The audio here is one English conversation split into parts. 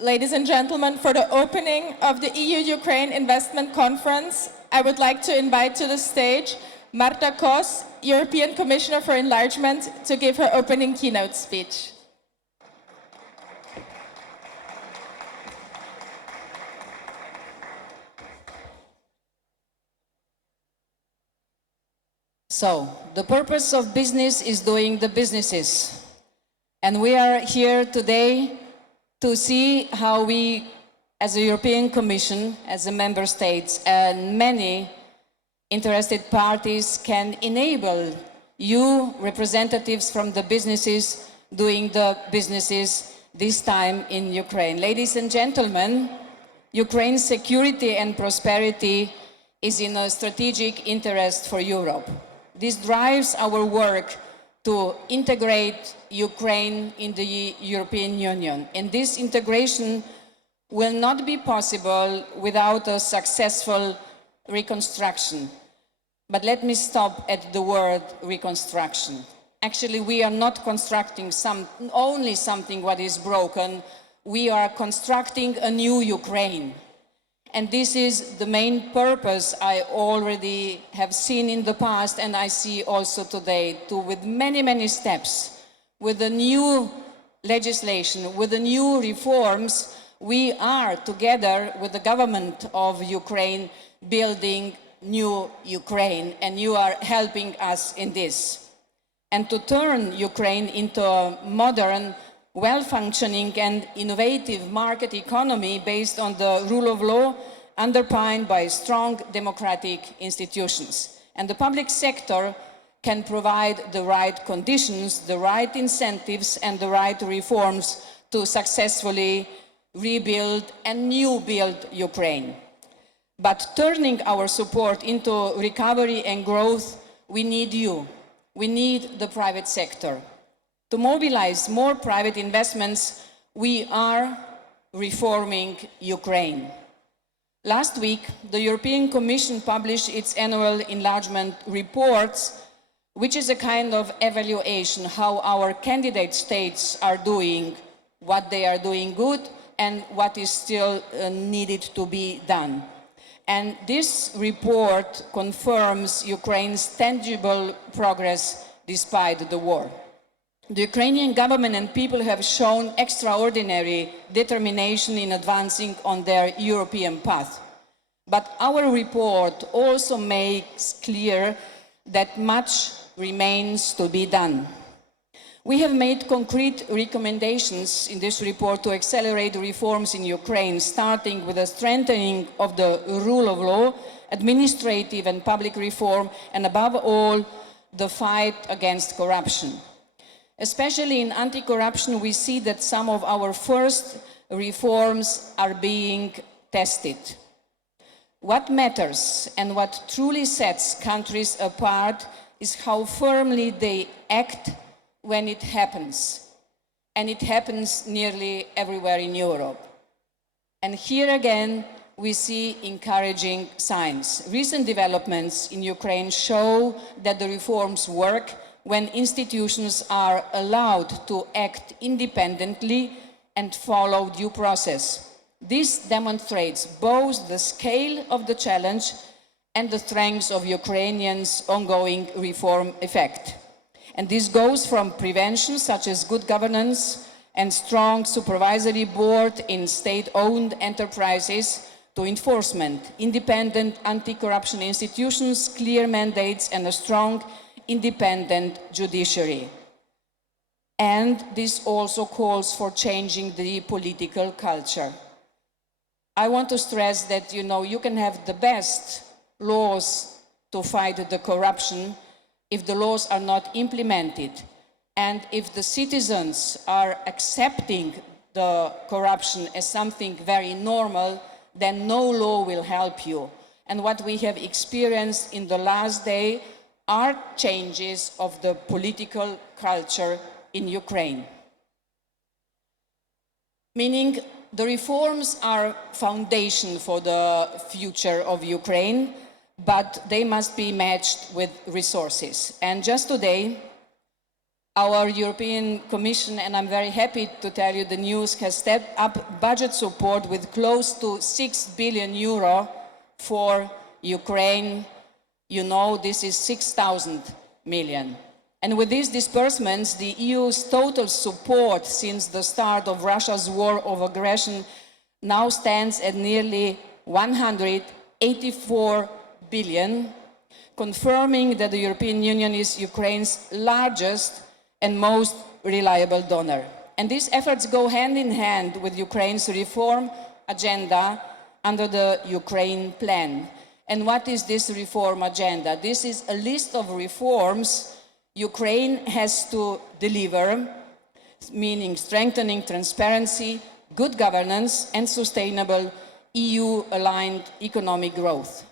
Ladies and gentlemen, for the opening of the EU-Ukraine Investment Conference, I would like to invite to the stage Marta Kos, European Commissioner for Enlargement, to give her opening keynote speech. So, the purpose of business is doing the businesses. And we are here today to see how we, as a European Commission, as a member states, and many interested parties can enable you, representatives from the businesses, doing the businesses this time in Ukraine. Ladies and gentlemen, Ukraine's security and prosperity is in a strategic interest for Europe. This drives our work to integrate Ukraine in the European Union. And this integration will not be possible without a successful reconstruction. But let me stop at the word reconstruction. Actually, we are not constructing only something what is broken. We are constructing a new Ukraine. And this is the main purpose I already have seen in the past, and I see also today, with many, many steps, with the new legislation, with the new reforms, we are together with the government of Ukraine building new Ukraine, and you are helping us in this. And to turn Ukraine into a modern, well-functioning and innovative market economy based on the rule of law, underpinned by strong democratic institutions. And the public sector can provide the right conditions, the right incentives, and the right reforms to successfully rebuild and new build Ukraine. But turning our support into recovery and growth, we need you. We need the private sector. To mobilize more private investments, we are reforming Ukraine. Last week, the European Commission published its annual enlargement reports, which is a kind of evaluation how our candidate states are doing, what they are doing good, and what is still needed to be done. And this report confirms Ukraine's tangible progress despite the war. The Ukrainian government and people have shown extraordinary determination in advancing on their European path. But our report also makes clear that much remains to be done. We have made concrete recommendations in this report to accelerate reforms in Ukraine, starting with the strengthening of the rule of law, administrative and public reform, and above all, the fight against corruption. Especially in anti-corruption, we see that some of our first reforms are being tested. What matters and what truly sets countries apart is how firmly they act when it happens. And it happens nearly everywhere in Europe. And here again, we see encouraging signs. Recent developments in Ukraine show that the reforms work when institutions are allowed to act independently and follow due process. This demonstrates both the scale of the challenge and the strength of Ukrainians' ongoing reform effect. And this goes from prevention, such as good governance and strong supervisory board in state-owned enterprises, to enforcement, independent anti-corruption institutions, clear mandates, and a strong independent judiciary. And this also calls for changing the political culture. I want to stress that, you can have the best laws to fight the corruption if the laws are not implemented. And if the citizens are accepting the corruption as something very normal, then no law will help you. And what we have experienced in the last day are changes of the political culture in Ukraine. Meaning the reforms are foundation for the future of Ukraine, but they must be matched with resources. And just today, Our European Commission, and I'm very happy to tell you the news, has stepped up budget support with close to 6 billion euro for Ukraine. You know, this is 6,000 million. And with these disbursements, the EU's total support since the start of Russia's war of aggression now stands at nearly 184 billion, confirming that the European Union is Ukraine's largest and most reliable donor. And these efforts go hand in hand with Ukraine's reform agenda under the Ukraine Plan. And what is this reform agenda? This is a list of reforms Ukraine has to deliver, meaning strengthening transparency, good governance, and sustainable EU-aligned economic growth.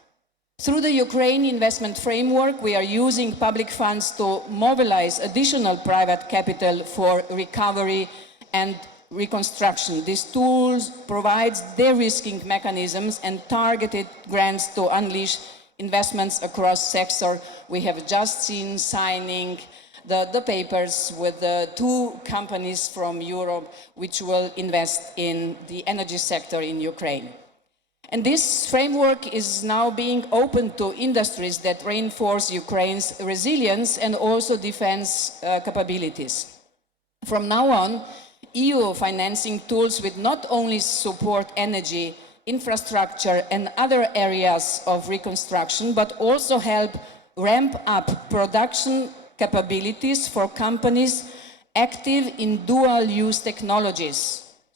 Through the Ukraine investment framework, we are using public funds to mobilize additional private capital for recovery and reconstruction. These tools provide de-risking mechanisms and targeted grants to unleash investments across sector. We have just seen signing the papers with the 2 companies from Europe which will invest in the energy sector in Ukraine. And this framework is now being opened to industries that reinforce Ukraine's resilience and also defense capabilities. From now on, EU financing tools will not only support energy, infrastructure and other areas of reconstruction, but also help ramp up production capabilities for companies active in dual-use technologies.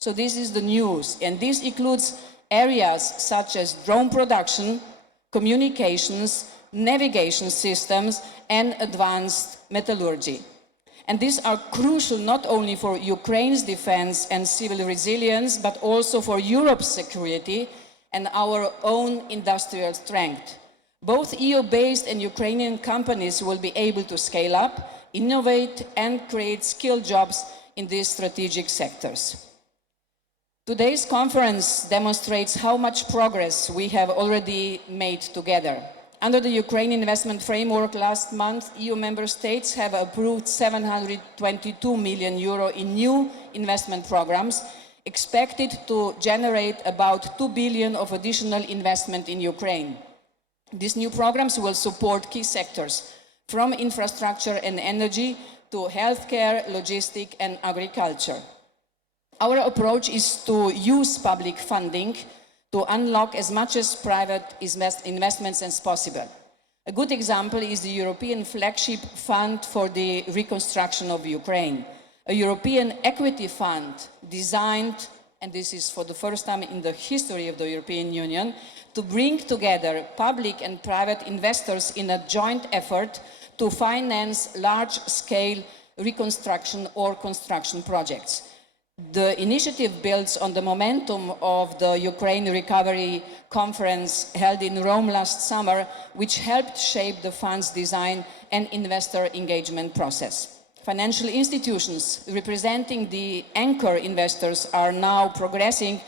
So this is the news, and this includes areas such as drone production, communications, navigation systems, and advanced metallurgy. And these are crucial not only for Ukraine's defense and civil resilience, but also for Europe's security and our own industrial strength. Both EU-based and Ukrainian companies will be able to scale up, innovate, and create skilled jobs in these strategic sectors. Today's conference demonstrates how much progress we have already made together. Under the Ukraine investment framework last month, EU member states have approved 722 million euro in new investment programs, expected to generate about 2 billion of additional investment in Ukraine. These new programs will support key sectors, from infrastructure and energy to healthcare, logistics, and agriculture. Our approach is to use public funding to unlock as much as private investments as possible. A good example is the European Flagship Fund for the Reconstruction of Ukraine, a European equity fund designed, and this is for the first time in the history of the European Union, to bring together public and private investors in a joint effort to finance large-scale reconstruction or construction projects. The initiative builds on the momentum of the Ukraine Recovery Conference held in Rome last summer, which helped shape the fund's design and investor engagement process. Financial institutions representing the anchor investors are now progressing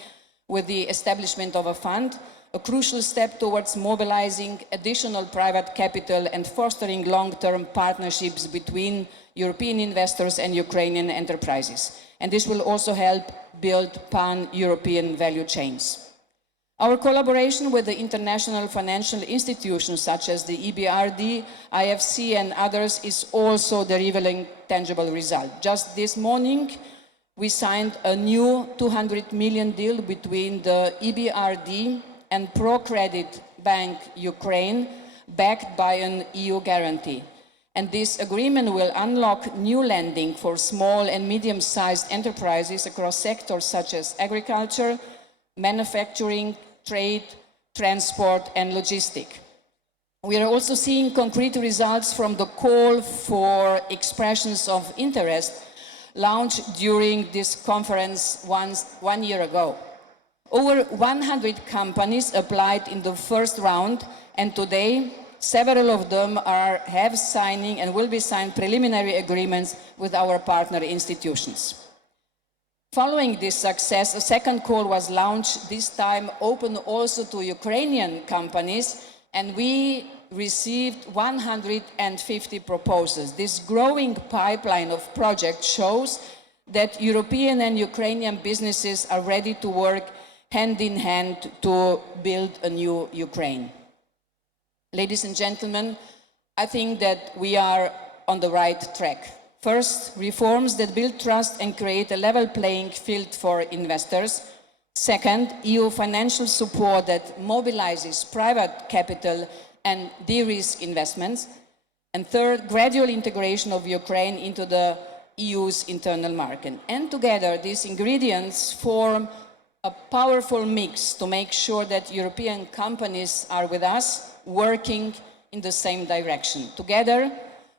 with the establishment of a fund, a crucial step towards mobilizing additional private capital and fostering long-term partnerships between European investors and Ukrainian enterprises. And this will also help build pan-European value chains. Our collaboration with the international financial institutions such as the EBRD, IFC and others is also delivering tangible results. Just this morning, we signed a new 200 million deal between the EBRD and ProCredit Bank Ukraine, backed by an EU guarantee. And this agreement will unlock new lending for small and medium-sized enterprises across sectors such as agriculture, manufacturing, trade, transport, and logistics. We are also seeing concrete results from the call for expressions of interest launched during this conference one year ago. Over 100 companies applied in the first round, and today several of them have signing and will be signed preliminary agreements with our partner institutions. Following this success, a second call was launched, this time open also to Ukrainian companies, and we received 150 proposals. This growing pipeline of projects shows that European and Ukrainian businesses are ready to work hand in hand to build a new Ukraine. Ladies and gentlemen, I think that we are on the right track. First, reforms that build trust and create a level playing field for investors. Second, EU financial support that mobilizes private capital and de-risk investments. And third, gradual integration of Ukraine into the EU's internal market. And together, these ingredients form a powerful mix to make sure that European companies are with us, working in the same direction. Together,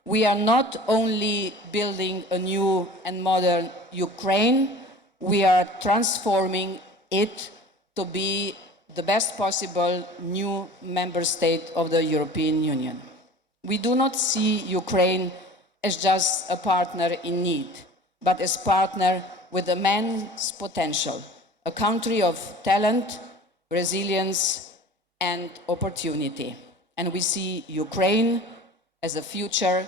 we are not only building a new and modern Ukraine, we are transforming it to be the best possible new member state of the European Union. We do not see Ukraine as just a partner in need, but as a partner with immense potential, a country of talent, resilience, and opportunity. And we see Ukraine as a future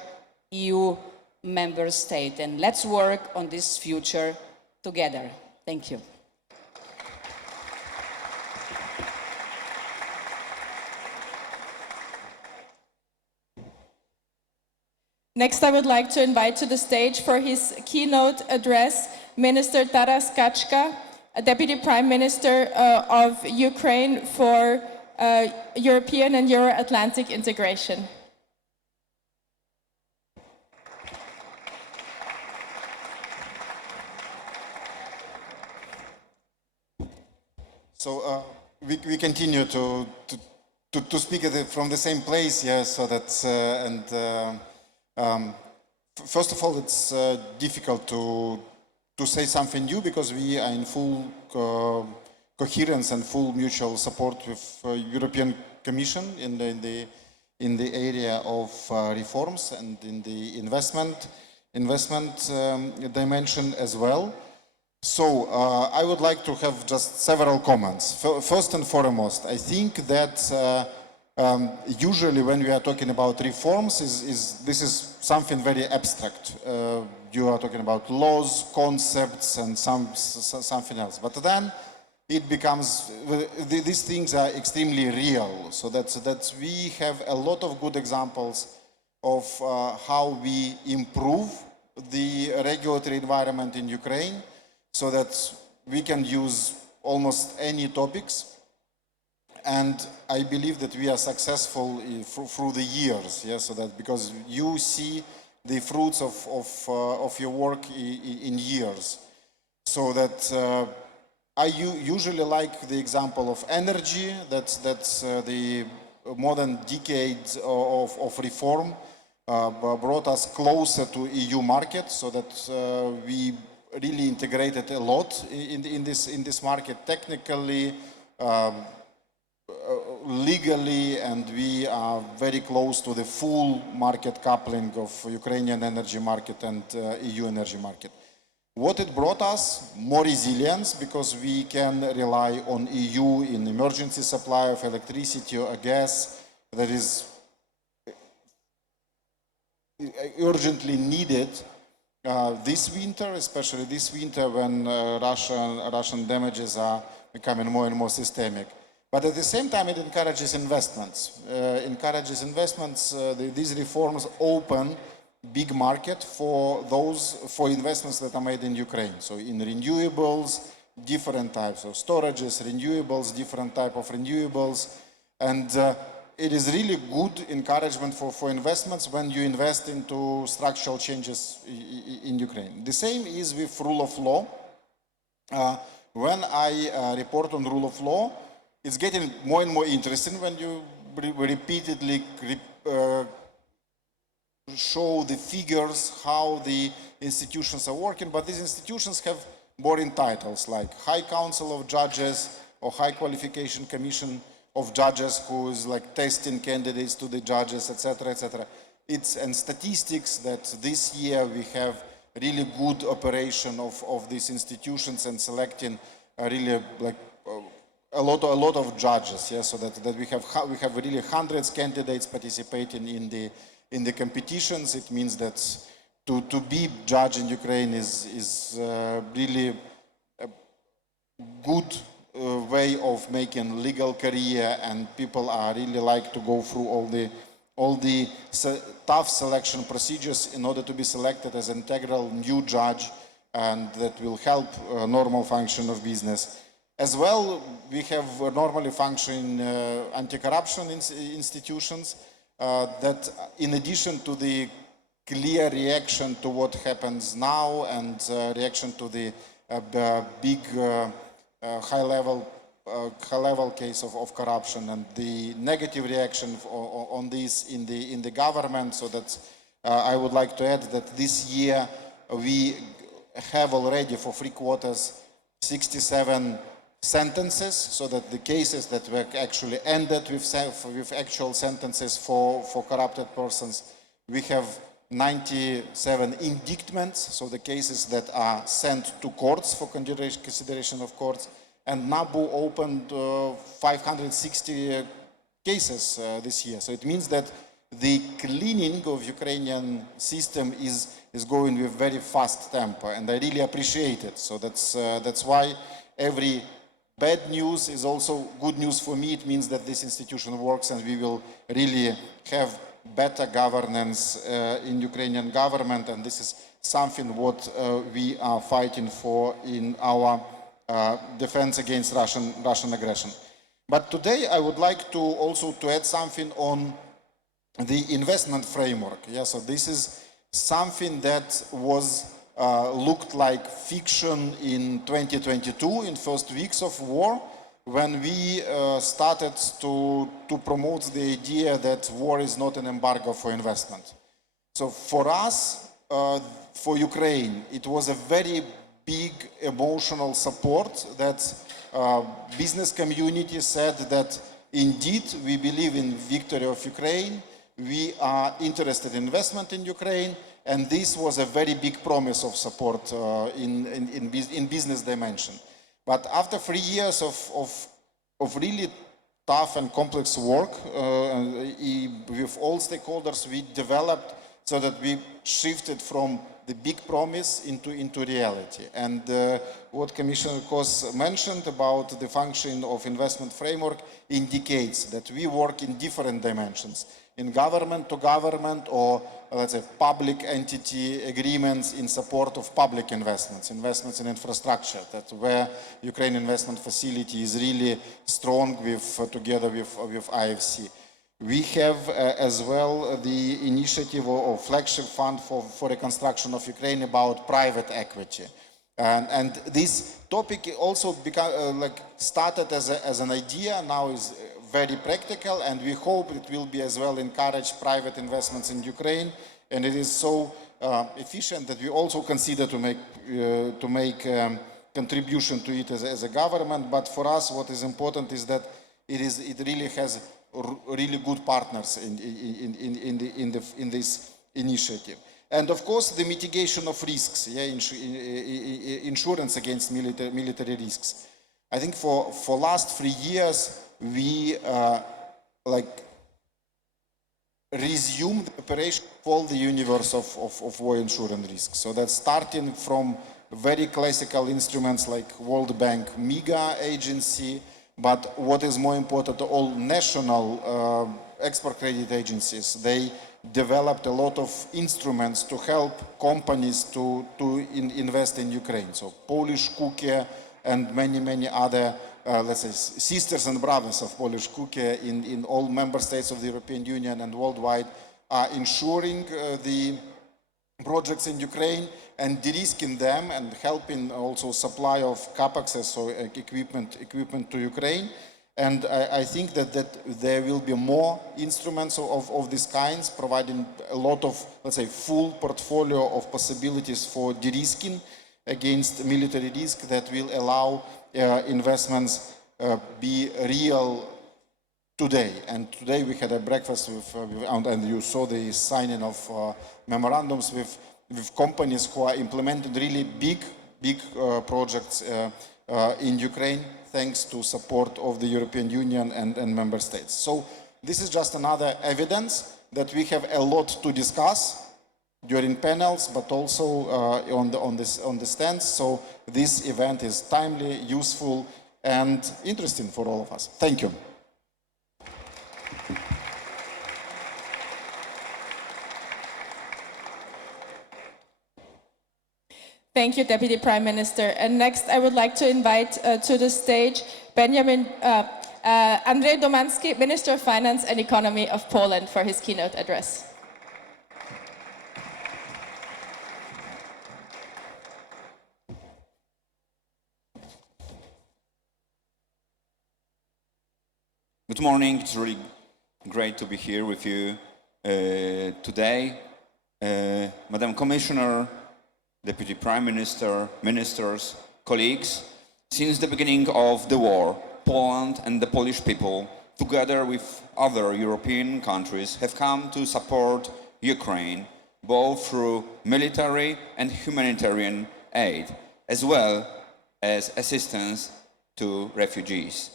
EU member state. And let's work on this future together. Thank you. Next, I would like to invite to the stage for his keynote address, Minister Taras Kachka, Deputy Prime Minister of Ukraine for European and Euro-Atlantic integration. So we continue to speak from the same place, yeah. So that's first of all, it's difficult to say something new because we are in full coherence and full mutual support with European Commission in the area of reforms and in the investment dimension as well. So I would like to have just several comments. First and foremost, I think that usually when we are talking about reforms, this is something very abstract. You are talking about laws, concepts, and something else. But then it becomes, these things are extremely real. So that's we have a lot of good examples of how we improve the regulatory environment in Ukraine, so that we can use almost any topics. And I believe that we are successful through the years, yeah? So that because you see the fruits of your work in years. So that I usually like the example of energy, that's the more than decades of reform brought us closer to EU market, so that we really integrated a lot in this market technically, legally, and we are very close to the full market coupling of Ukrainian energy market and EU energy market. What it brought us? More resilience, because we can rely on EU in emergency supply of electricity or gas that is urgently needed this winter, especially this winter when Russian damages are becoming more and more systemic. But at the same time, it encourages investments. These reforms open big market for investments that are made in Ukraine. So in renewables, different types of storages, renewables, different type of renewables, and it is really good encouragement for investments when you invest into structural changes in Ukraine. The same is with rule of law. When I report on rule of law, it's getting more and more interesting when you repeatedly show the figures, how the institutions are working, but these institutions have boring titles like High Council of Judges or High Qualification Commission of Judges, who is like testing candidates to the judges, etc., etc. And statistics that this year we have really good operation of these institutions and selecting really like a lot of judges, yeah, so that we have really hundreds candidates participating in the competitions. It means that to be judge in Ukraine is really a good way of making legal career, and people are really like to go through all the tough selection procedures in order to be selected as an integral new judge, and that will help normal function of business. As well, we have normally functioning anti-corruption institutions that, in addition to the clear reaction to what happens now and reaction to the big high-level case of corruption and the negative reaction on this in the government, so that I would like to add that this year we have already for 3 quarters 67 sentences, so that the cases that were actually ended with actual sentences for corrupted persons, we have 97 indictments, so the cases that are sent to courts for consideration of courts, and NABU opened 560 cases this year. So it means that the cleaning of Ukrainian system is going with very fast tempo, and I really appreciate it. So that's why every bad news is also good news for me. It means that this institution works, and we will really have better governance in Ukrainian government, and this is something what we are fighting for in our defense against Russian aggression. But today I would like to also to add something on the investment framework. Yeah, so this is something that was looked like fiction in 2022, in first weeks of war, when we started to promote the idea that war is not an embargo for investment. So for us, for Ukraine, it was a very big emotional support that business community said that indeed we believe in victory of Ukraine, we are interested in investment in Ukraine, and this was a very big promise of support in business dimension. But after 3 years of really tough and complex work with all stakeholders, we developed so that we shifted from the big promise into reality. And what Commissioner Kos mentioned about the function of investment framework indicates that we work in different dimensions, in government to government, or let's say public entity agreements in support of public investments in infrastructure, that where Ukraine Investment Facility is really strong together with IFC. We have as well the initiative or flagship fund for reconstruction of Ukraine about private equity. And this topic also started as an idea, now is very practical, and we hope it will be as well encourage private investments in Ukraine. And it is so efficient that we also consider to make contribution to it as a government. But for us, what is important is that it really has really good partners in this initiative. And of course, the mitigation of risks, yeah, insurance against military risks. I think for last 3 years, we resumed the operation of all the universe of war insurance risks. So that's starting from very classical instruments like World Bank MIGA agency, but what is more important, all national export credit agencies, they developed a lot of instruments to help companies to invest in Ukraine. So Polish Kukie and many other, let's say, sisters and brothers of Polish Kukie in all member states of the European Union and worldwide are insuring the projects in Ukraine and de-risking them and helping also supply of CAPEX, so equipment to Ukraine. And I think that there will be more instruments of these kinds, providing a lot of, let's say, full portfolio of possibilities for de-risking against military risk that will allow investments be real today. And today we had a breakfast and you saw the signing of memorandums with companies who are implementing really big projects in Ukraine, thanks to support of the European Union and member states. So this is just another evidence that we have a lot to discuss during panels, but also on the stands. So this event is timely, useful, and interesting for all of us. Thank you. Thank you, Deputy Prime Minister. And next, I would like to invite to the stage Andrzej Domanski, Minister of Finance and Economy of Poland, for his keynote address. Good morning. It's really great to be here with you today. Madam Commissioner, Deputy Prime Minister, ministers, colleagues, since the beginning of the war, Poland and the Polish people, together with other European countries, have come to support Ukraine, both through military and humanitarian aid, as well as assistance to refugees.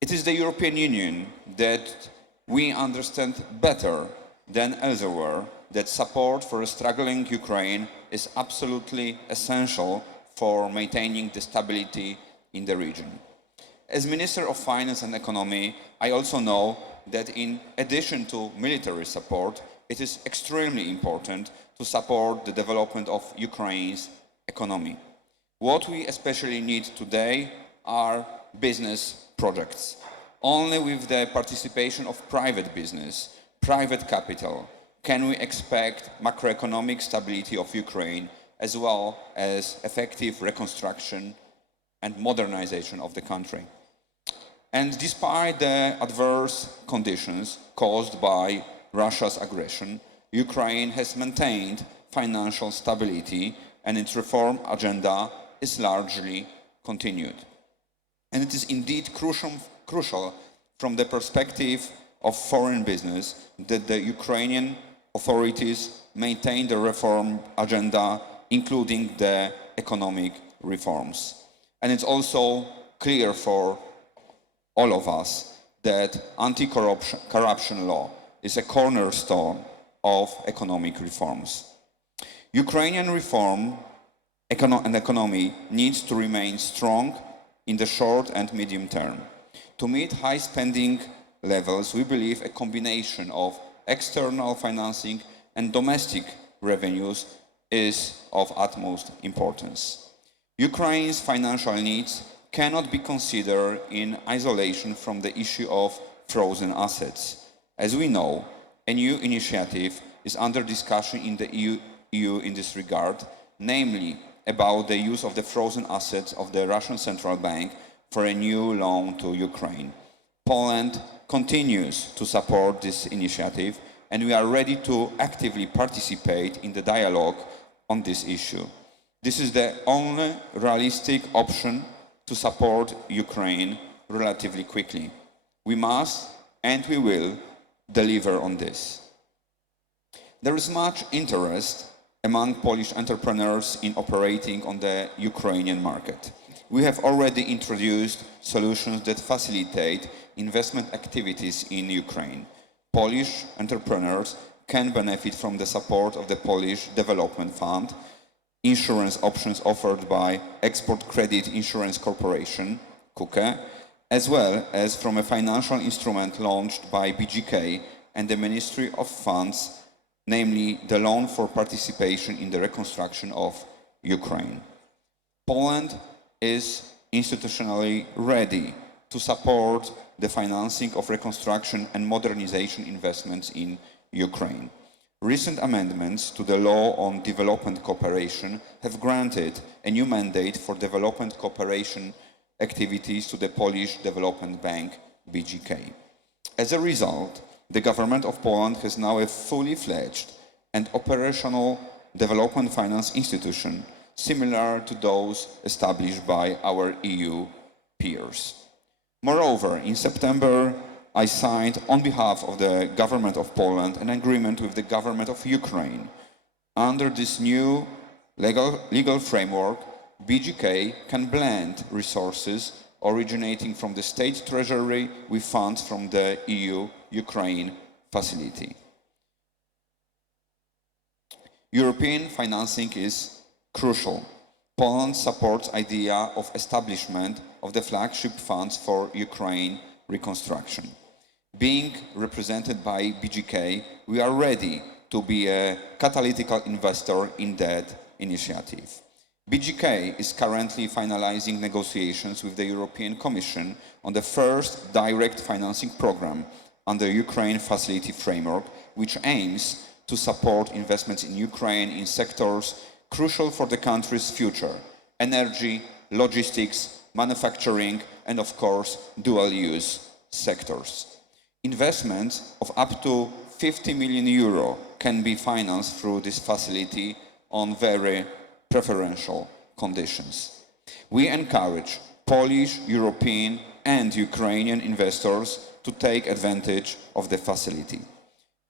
It is the European Union that we understand better than elsewhere that support for a struggling Ukraine is absolutely essential for maintaining the stability in the region. As Minister of Finance and Economy, I also know that in addition to military support, it is extremely important to support the development of Ukraine's economy. What we especially need today are business projects. Only with the participation of private business, private capital, can we expect macroeconomic stability of Ukraine as well as effective reconstruction and modernization of the country. And despite the adverse conditions caused by Russia's aggression, Ukraine has maintained financial stability and its reform agenda is largely continued. And it is indeed crucial from the perspective of foreign business that the Ukrainian authorities maintain the reform agenda, including the economic reforms. And it's also clear for all of us that anti-corruption law is a cornerstone of economic reforms. Ukrainian reform and economy needs to remain strong in the short and medium term. To meet high spending levels, we believe a combination of external financing and domestic revenues is of utmost importance. Ukraine's financial needs cannot be considered in isolation from the issue of frozen assets. As we know, a new initiative is under discussion in the EU in this regard, namely about the use of the frozen assets of the Russian Central Bank for a new loan to Ukraine. Poland continues to support this initiative, and we are ready to actively participate in the dialogue on this issue. This is the only realistic option to support Ukraine relatively quickly. We must and we will deliver on this. There is much interest among Polish entrepreneurs in operating on the Ukrainian market. We have already introduced solutions that facilitate investment activities in Ukraine. Polish entrepreneurs can benefit from the support of the Polish Development Fund, insurance options offered by Export Credit Insurance Corporation, KUKE, as well as from a financial instrument launched by BGK and the Ministry of Funds, namely the loan for participation in the reconstruction of Ukraine. Poland is institutionally ready to support the financing of reconstruction and modernization investments in Ukraine. Recent amendments to the law on development cooperation have granted a new mandate for development cooperation activities to the Polish Development Bank, BGK. As a result, the government of Poland has now a fully fledged and operational development finance institution similar to those established by our EU peers. Moreover, in September, I signed on behalf of the government of Poland an agreement with the government of Ukraine. Under this new legal framework, BGK can blend resources originating from the state treasury with funds from the EU-Ukraine facility. European financing is crucial. Poland supports the idea of establishment of the flagship funds for Ukraine reconstruction. Being represented by BGK, we are ready to be a catalytic investor in that initiative. BGK is currently finalizing negotiations with the European Commission on the first direct financing program under Ukraine Facility Framework, which aims to support investments in Ukraine in sectors crucial for the country's future: energy, logistics, manufacturing, and of course, dual-use sectors. Investments of up to 50 million euro can be financed through this facility on very preferential conditions. We encourage Polish, European, and Ukrainian investors to take advantage of the facility.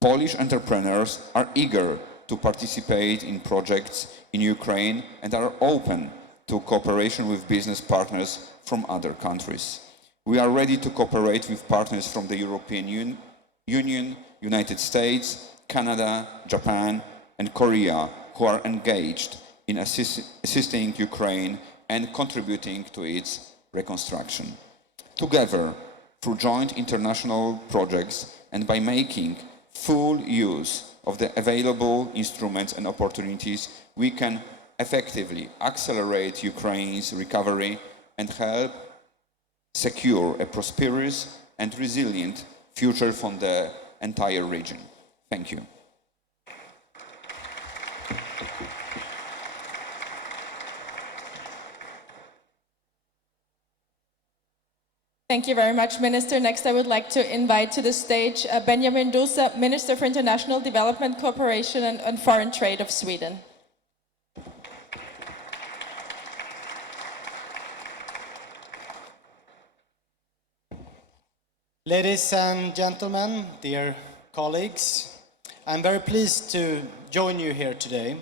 Polish entrepreneurs are eager to participate in projects in Ukraine and are open to cooperation with business partners from other countries. We are ready to cooperate with partners from the European Union, United States, Canada, Japan, and Korea who are engaged in assisting Ukraine and contributing to its reconstruction. Together, through joint international projects and by making full use of the available instruments and opportunities, we can effectively accelerate Ukraine's recovery and help secure a prosperous and resilient future for the entire region. Thank you. Thank you very much, Minister. Next, I would like to invite to the stage Benjamin Dosa, Minister for International Development Cooperation and Foreign Trade of Sweden. Ladies and gentlemen, dear colleagues, I'm very pleased to join you here today.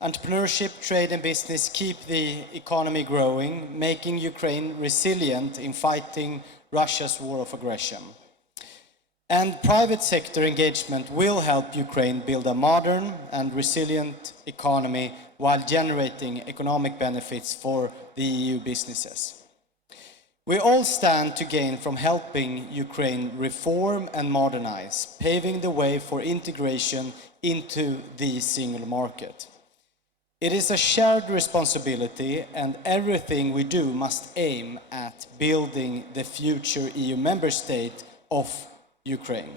Entrepreneurship, trade and business keep the economy growing, making Ukraine resilient in fighting Russia's war of aggression. And private sector engagement will help Ukraine build a modern and resilient economy while generating economic benefits for the EU businesses. We all stand to gain from helping Ukraine reform and modernize, paving the way for integration into the single market. It is a shared responsibility, and everything we do must aim at building the future EU member state of Ukraine.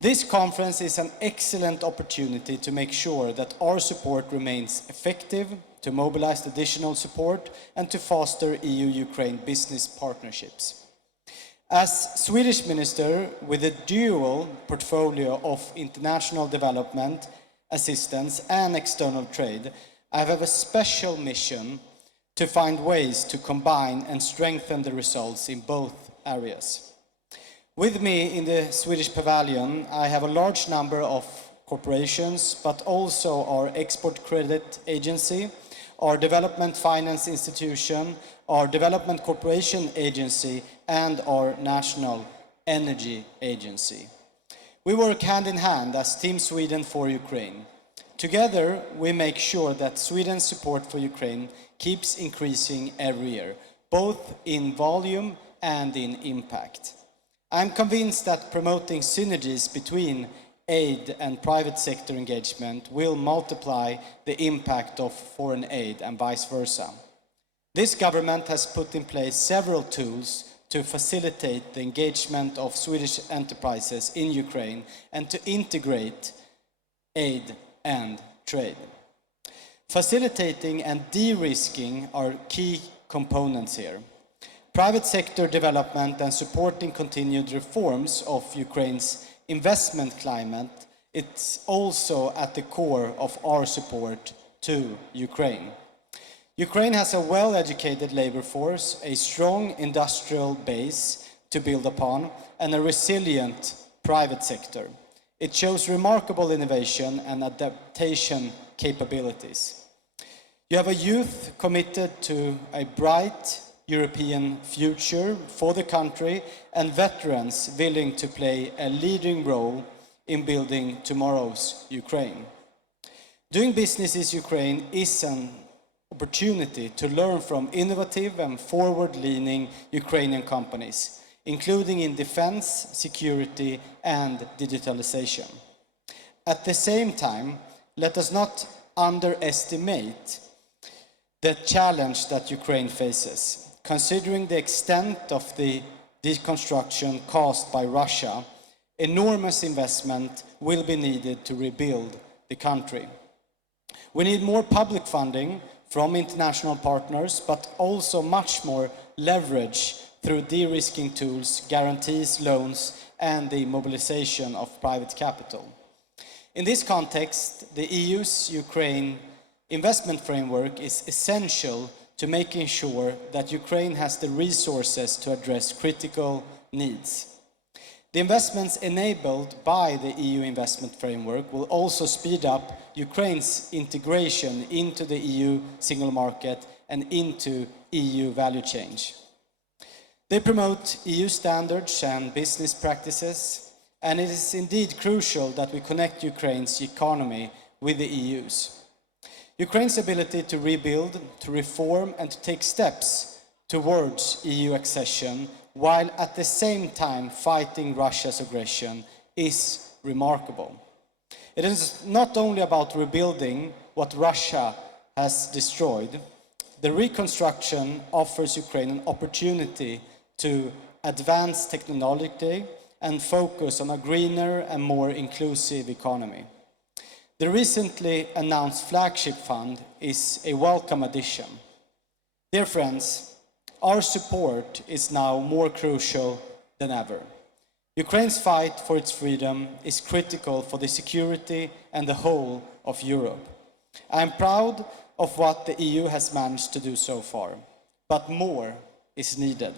This conference is an excellent opportunity to make sure that our support remains effective, to mobilize additional support, and to foster EU-Ukraine business partnerships. As Swedish Minister with a dual portfolio of international development, assistance and external trade, I have a special mission to find ways to combine and strengthen the results in both areas. With me in the Swedish pavilion, I have a large number of corporations, but also our Export Credit Agency, our Development Finance Institution, our Development Corporation Agency, and our National Energy Agency. We work hand in hand as Team Sweden for Ukraine. Together, we make sure that Sweden's support for Ukraine keeps increasing every year, both in volume and in impact. I'm convinced that promoting synergies between aid and private sector engagement will multiply the impact of foreign aid and vice versa. This government has put in place several tools to facilitate the engagement of Swedish enterprises in Ukraine and to integrate aid and trade. Facilitating and de-risking are key components here. Private sector development and supporting continued reforms of Ukraine's investment climate, it's also at the core of our support to Ukraine. Ukraine has a well-educated labor force, a strong industrial base to build upon, and a resilient private sector. It shows remarkable innovation and adaptation capabilities. You have a youth committed to a bright European future for the country and veterans willing to play a leading role in building tomorrow's Ukraine. Doing business in Ukraine is an opportunity to learn from innovative and forward-leaning Ukrainian companies, including in defense, security, and digitalization. At the same time, let us not underestimate the challenge that Ukraine faces. Considering the extent of the deconstruction caused by Russia, enormous investment will be needed to rebuild the country. We need more public funding from international partners, but also much more leverage through de-risking tools, guarantees, loans, and the mobilization of private capital. In this context, the EU's Ukraine investment framework is essential to making sure that Ukraine has the resources to address critical needs. The investments enabled by the EU investment framework will also speed up Ukraine's integration into the EU single market and into EU value chain. They promote EU standards and business practices, and it is indeed crucial that we connect Ukraine's economy with the EU's. Ukraine's ability to rebuild, to reform, and to take steps towards EU accession, while at the same time fighting Russia's aggression, is remarkable. It is not only about rebuilding what Russia has destroyed. The reconstruction offers Ukraine an opportunity to advance technology and focus on a greener and more inclusive economy. The recently announced flagship fund is a welcome addition. Dear friends, our support is now more crucial than ever. Ukraine's fight for its freedom is critical for the security and the whole of Europe. I am proud of what the EU has managed to do so far, but more is needed.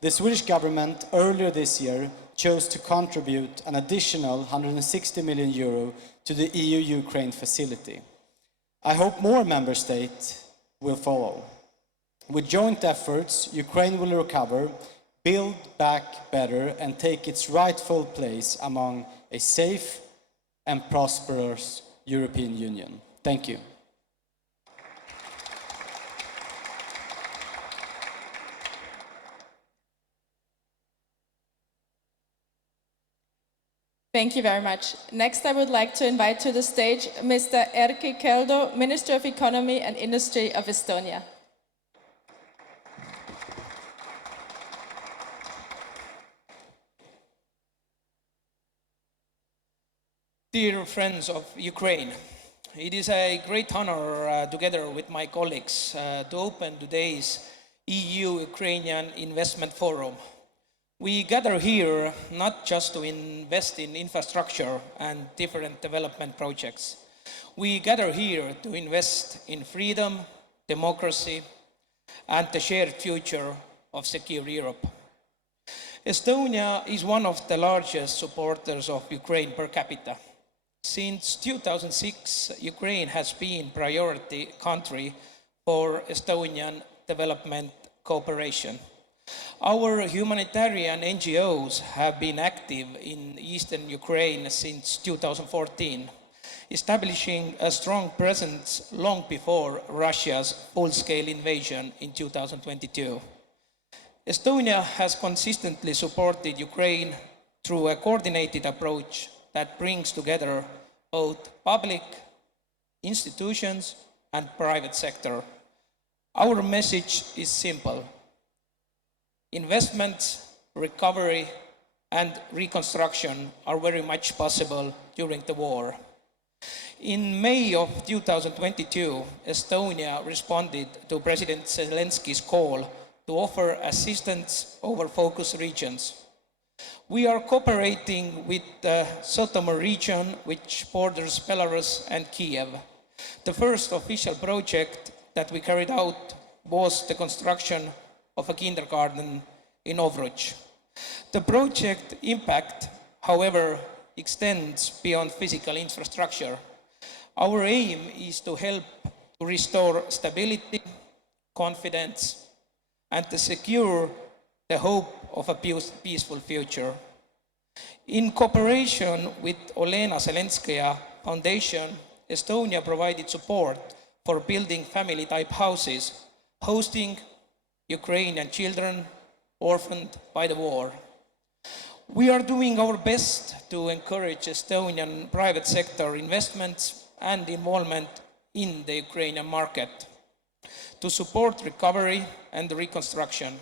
The Swedish government earlier this year chose to contribute an additional 160 million euro to the EU-Ukraine facility. I hope more member states will follow. With joint efforts, Ukraine will recover, build back better, and take its rightful place among a safe and prosperous European Union. Thank you. Thank you very much. Next, I would like to invite to the stage Mr. Erkki Keldo, Minister of Economy and Industry of Estonia. Dear friends of Ukraine, it is a great honor together with my colleagues to open today's EU-Ukrainian Investment Forum. We gather here not just to invest in infrastructure and different development projects. We gather here to invest in freedom, democracy, and the shared future of secure Europe. Estonia is one of the largest supporters of Ukraine per capita. Since 2006, Ukraine has been priority country for Estonian development cooperation. Our humanitarian NGOs have been active in eastern Ukraine since 2014, establishing a strong presence long before Russia's full-scale invasion in 2022. Estonia has consistently supported Ukraine through a coordinated approach that brings together both public institutions and private sector. Our message is simple. Investments, recovery, and reconstruction are very much possible during the war. In May of 2022, Estonia responded to President Zelensky's call to offer assistance over focus regions. We are cooperating with the Sotomor region, which borders Belarus and Kiev. The first official project that we carried out was the construction of a kindergarten in Ovruch. The project impact, however, extends beyond physical infrastructure. Our aim is to help to restore stability, confidence, and to secure the hope of a peaceful future. In cooperation with Olena Zelenskaya Foundation, Estonia provided support for building family-type houses, hosting Ukrainian children orphaned by the war. We are doing our best to encourage Estonian private sector investments and involvement in the Ukrainian market to support recovery and reconstruction,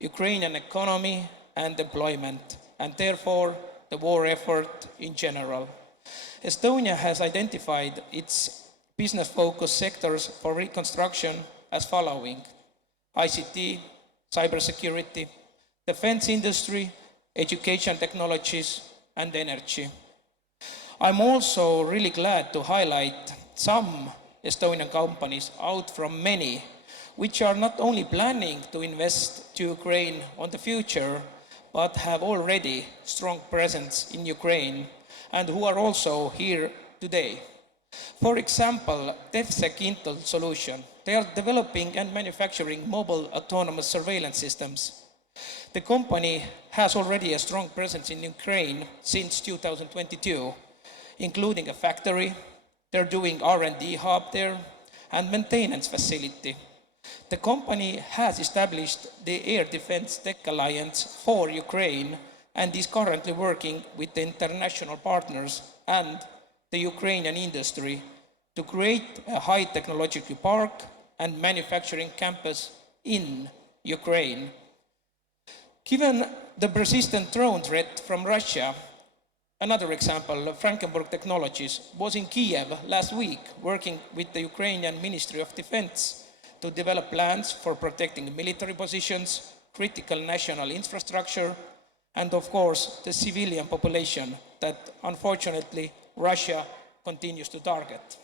Ukrainian economy and employment, and therefore the war effort in general. Estonia has identified its business-focused sectors for reconstruction as following: ICT, cybersecurity, defense industry, education technologies, and energy. I'm also really glad to highlight some Estonian companies out from many, which are not only planning to invest to Ukraine on the future, but have already strong presence in Ukraine and who are also here today. For example, DefSec Intel Solution, they are developing and manufacturing mobile autonomous surveillance systems. The company has already a strong presence in Ukraine since 2022, including a factory. They're doing R&D hub there and maintenance facility. The company has established the Air Defense Tech Alliance for Ukraine and is currently working with the international partners and the Ukrainian industry to create a high technological park and manufacturing campus in Ukraine. Given the persistent drone threat from Russia, another example, Frankenburg Technologies, was in Kiev last week working with the Ukrainian Ministry of Defense to develop plans for protecting military positions, critical national infrastructure, and of course the civilian population that unfortunately Russia continues to target.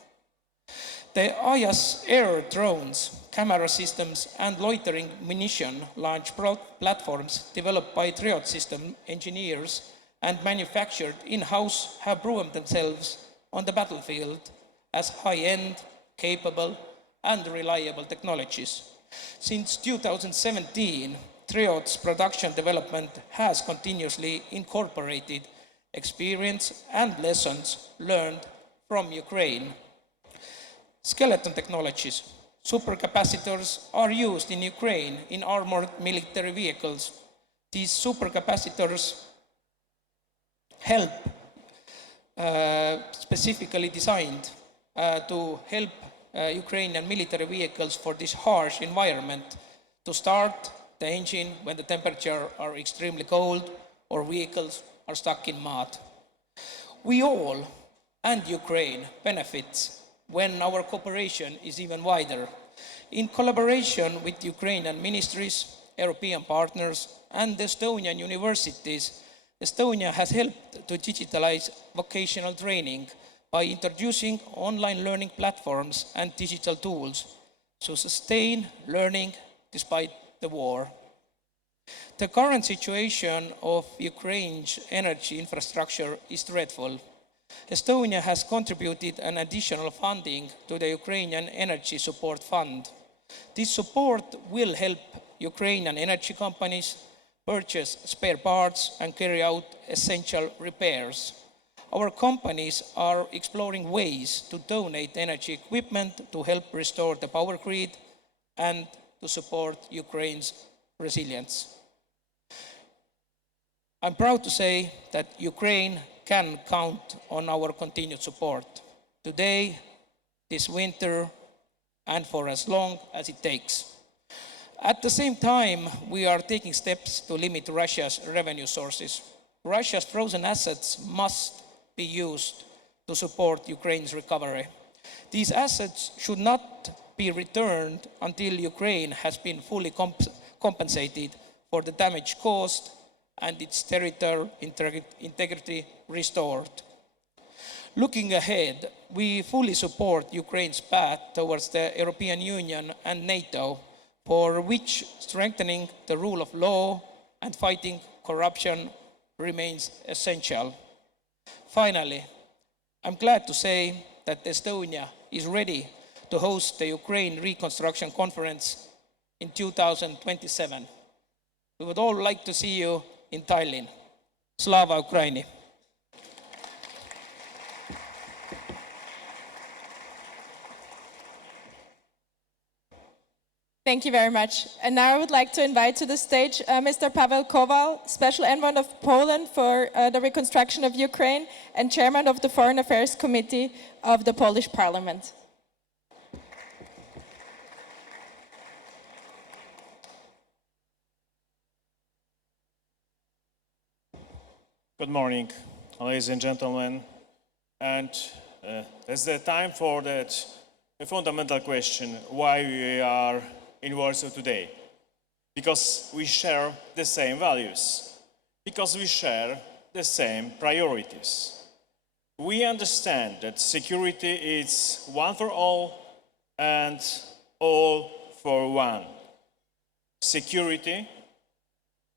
The IS air drones, camera systems, and loitering munition launch platforms developed by Triot system engineers and manufactured in-house have proven themselves on the battlefield as high-end, capable, and reliable technologies. Since 2017, Triot's production development has continuously incorporated experience and lessons learned from Ukraine. Skeleton technologies. Supercapacitors are used in Ukraine in armored military vehicles. These supercapacitors help, specifically designed to help Ukrainian military vehicles for this harsh environment to start the engine when the temperatures are extremely cold or vehicles are stuck in mud. We all, and Ukraine, benefits when our cooperation is even wider. In collaboration with Ukrainian ministries, European partners, and Estonian universities, Estonia has helped to digitalize vocational training by introducing online learning platforms and digital tools to sustain learning despite the war. The current situation of Ukraine's energy infrastructure is dreadful. Estonia has contributed an additional funding to the Ukrainian Energy Support Fund. This support will help Ukrainian energy companies purchase spare parts and carry out essential repairs. Our companies are exploring ways to donate energy equipment to help restore the power grid and to support Ukraine's resilience. I'm proud to say that Ukraine can count on our continued support today, this winter, and for as long as it takes. At the same time, we are taking steps to limit Russia's revenue sources. Russia's frozen assets must be used to support Ukraine's recovery. These assets should not be returned until Ukraine has been fully compensated for the damage caused and its territorial integrity restored. Looking ahead, we fully support Ukraine's path towards the European Union and NATO, for which strengthening the rule of law and fighting corruption remains essential. Finally, I'm glad to say that Estonia is ready to host the Ukraine Reconstruction Conference in 2027. We would all like to see you in Tallinn. Slava Ukraini! Thank you very much. And now I would like to invite to the stage Mr. Pavel Kowal, Special Envoy of Poland for the reconstruction of Ukraine and Chairman of the Foreign Affairs Committee of the Polish Parliament. Good morning, ladies and gentlemen. And it's the time for that fundamental question, why we are in Warsaw today. Because we share the same values. Because we share the same priorities. We understand that security is one for all and all for one. Security,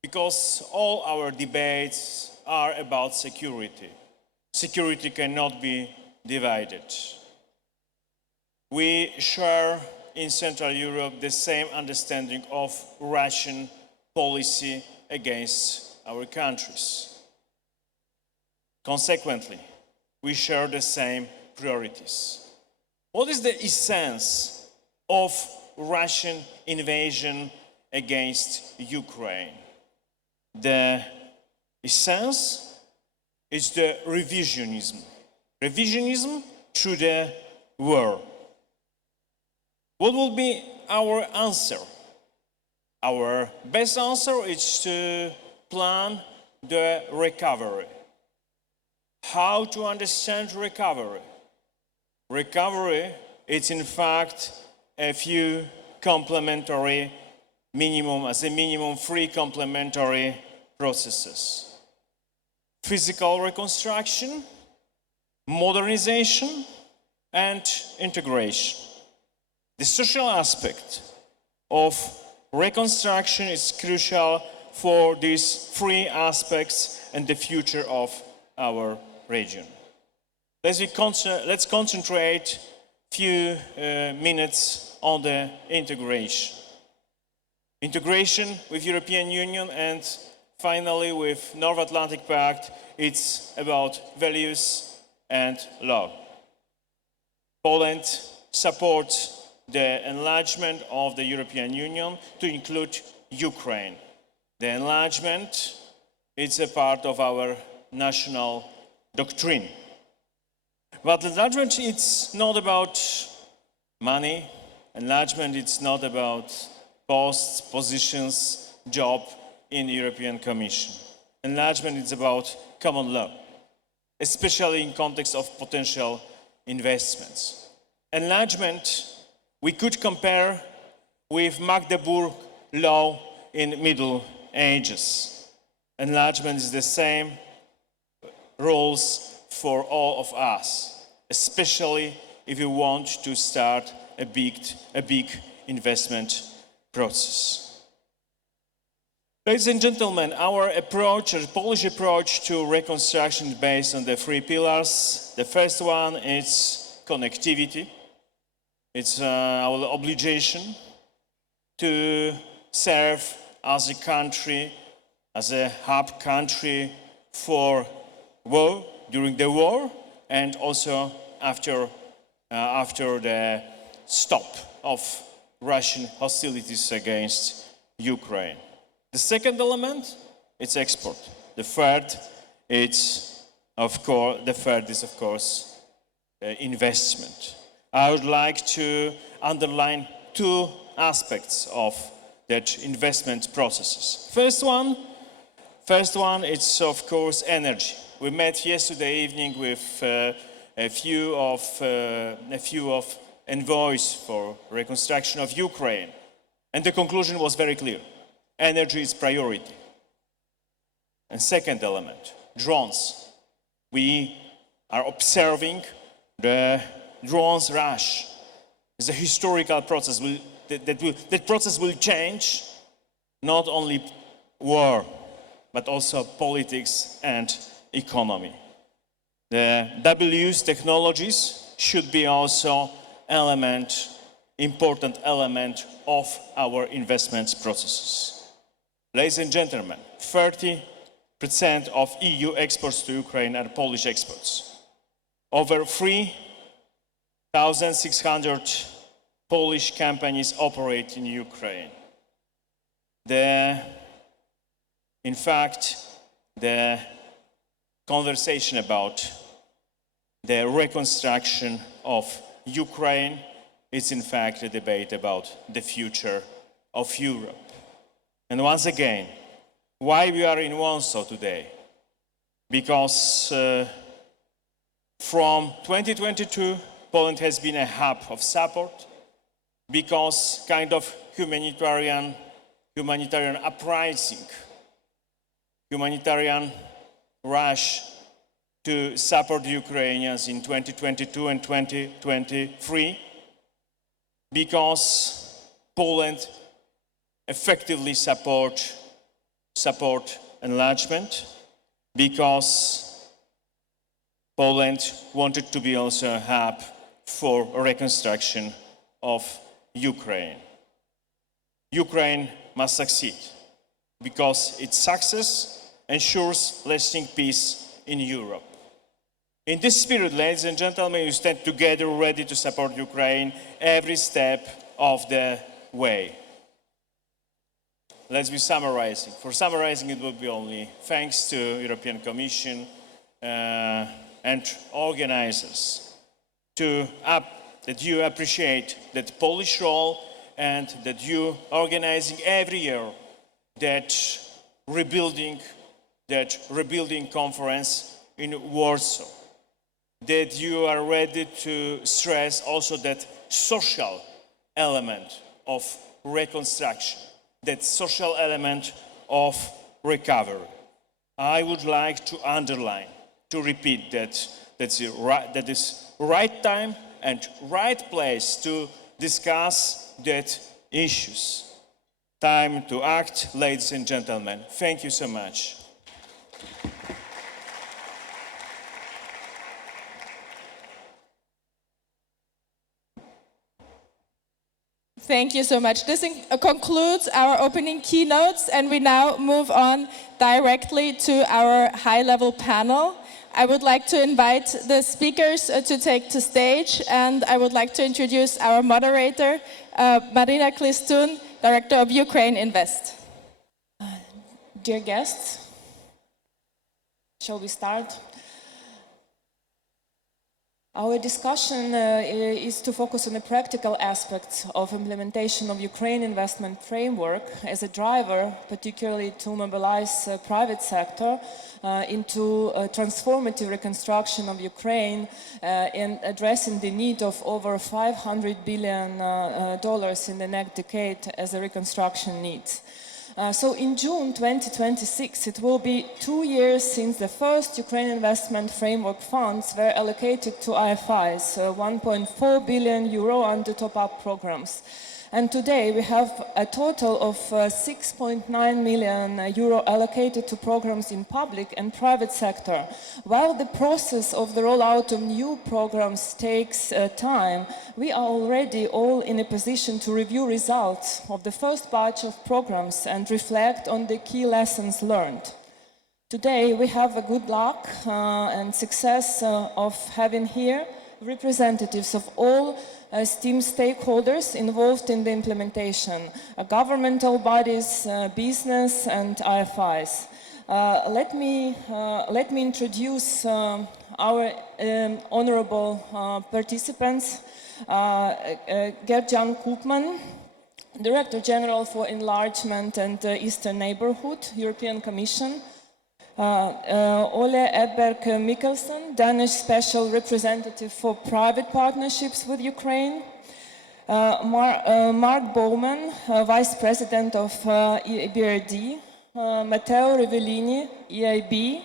because all our debates are about security. Security cannot be divided. We share in Central Europe the same understanding of Russian policy against our countries. Consequently, we share the same priorities. What is the essence of Russian invasion against Ukraine? The essence is the revisionism. Revisionism through the war. What will be our answer? Our best answer is to plan the recovery. How to understand recovery? Recovery is in fact a few complementary minimum three complementary processes. Physical reconstruction, modernization, and integration. The social aspect of reconstruction is crucial for these three aspects and the future of our region. Let's concentrate a few minutes on the integration. Integration with European Union and finally with North Atlantic Pact, it's about values and law. Poland supports the enlargement of the European Union to include Ukraine. The enlargement is a part of our national doctrine. But enlargement it's not about money. Enlargement it's not about posts, positions, job in the European Commission. Enlargement is about common law, especially in context of potential investments. Enlargement we could compare with Magdeburg law in Middle Ages. Enlargement is the same rules for all of us, especially if you want to start a big investment process. Ladies and gentlemen, our approach, our Polish approach to reconstruction is based on the three pillars. The first one is connectivity. It's our obligation to serve as a country, as a hub country for war, during the war, and also after the stop of Russian hostilities against Ukraine. The second element, it's export. The third is, of course, investment. I would like to underline two aspects of that investment processes. First one, it's of course energy. We met yesterday evening with a few of envoys for reconstruction of Ukraine, and the conclusion was very clear. Energy is priority. And second element, drones. We are observing the drones rush. It's a historical process. That process will change not only war, but also politics and economy. The double-use technologies should be also element, important element of our investments processes. Ladies and gentlemen, 30% of EU exports to Ukraine are Polish exports. Over 3,600 Polish companies operate in Ukraine. In fact, the conversation about the reconstruction of Ukraine is in fact a debate about the future of Europe. And once again, why we are in Warsaw today? Because from 2022, Poland has been a hub of support, because kind of humanitarian uprising, humanitarian rush to support the Ukrainians in 2022 and 2023, because Poland effectively support enlargement, because Poland wanted to be also a hub for reconstruction of Ukraine. Ukraine must succeed, because its success ensures lasting peace in Europe. In this spirit, ladies and gentlemen, we stand together ready to support Ukraine every step of the way. Let's be summarizing. For summarizing, it will be only thanks to European Commission and organizers that you appreciate that Polish role, and that you organizing every year that rebuilding conference in Warsaw. That you are ready to stress also that social element of reconstruction, that social element of recovery. I would like to underline, to repeat that is right time and right place to discuss that issues. Time to act, ladies and gentlemen. Thank you so much. Thank you so much. This concludes our opening keynotes, and we now move on directly to our high-level panel. I would like to invite the speakers to take the stage, and I would like to introduce our moderator, Marina Klistun, Director of Ukraine Invest. Dear guests, shall we start? Our discussion is to focus on the practical aspects of implementation of Ukraine investment framework as a driver, particularly to mobilize private sector into transformative reconstruction of Ukraine and addressing the need of over $500 billion in the next decade as a reconstruction needs. So in June 2026, it will be 2 years since the first Ukraine investment framework funds were allocated to IFIs, 1.4 billion euro under top-up programs. And today we have a total of 6.9 million euro allocated to programs in public and private sector. While the process of the rollout of new programs takes time, we are already all in a position to review results of the first batch of programs and reflect on the key lessons learned. Today we have a good luck and success of having here representatives of all esteemed stakeholders involved in the implementation, governmental bodies, business and IFIs. Let me introduce our honorable participants. Gerd-Jan Koopman, Director General for Enlargement and Eastern Neighborhood, European Commission. Ole Edberg Mikkelsen, Danish Special Representative for Private Partnerships with Ukraine. Mark Bowman, Vice President of EBRD. Matteo Rivellini, EIB.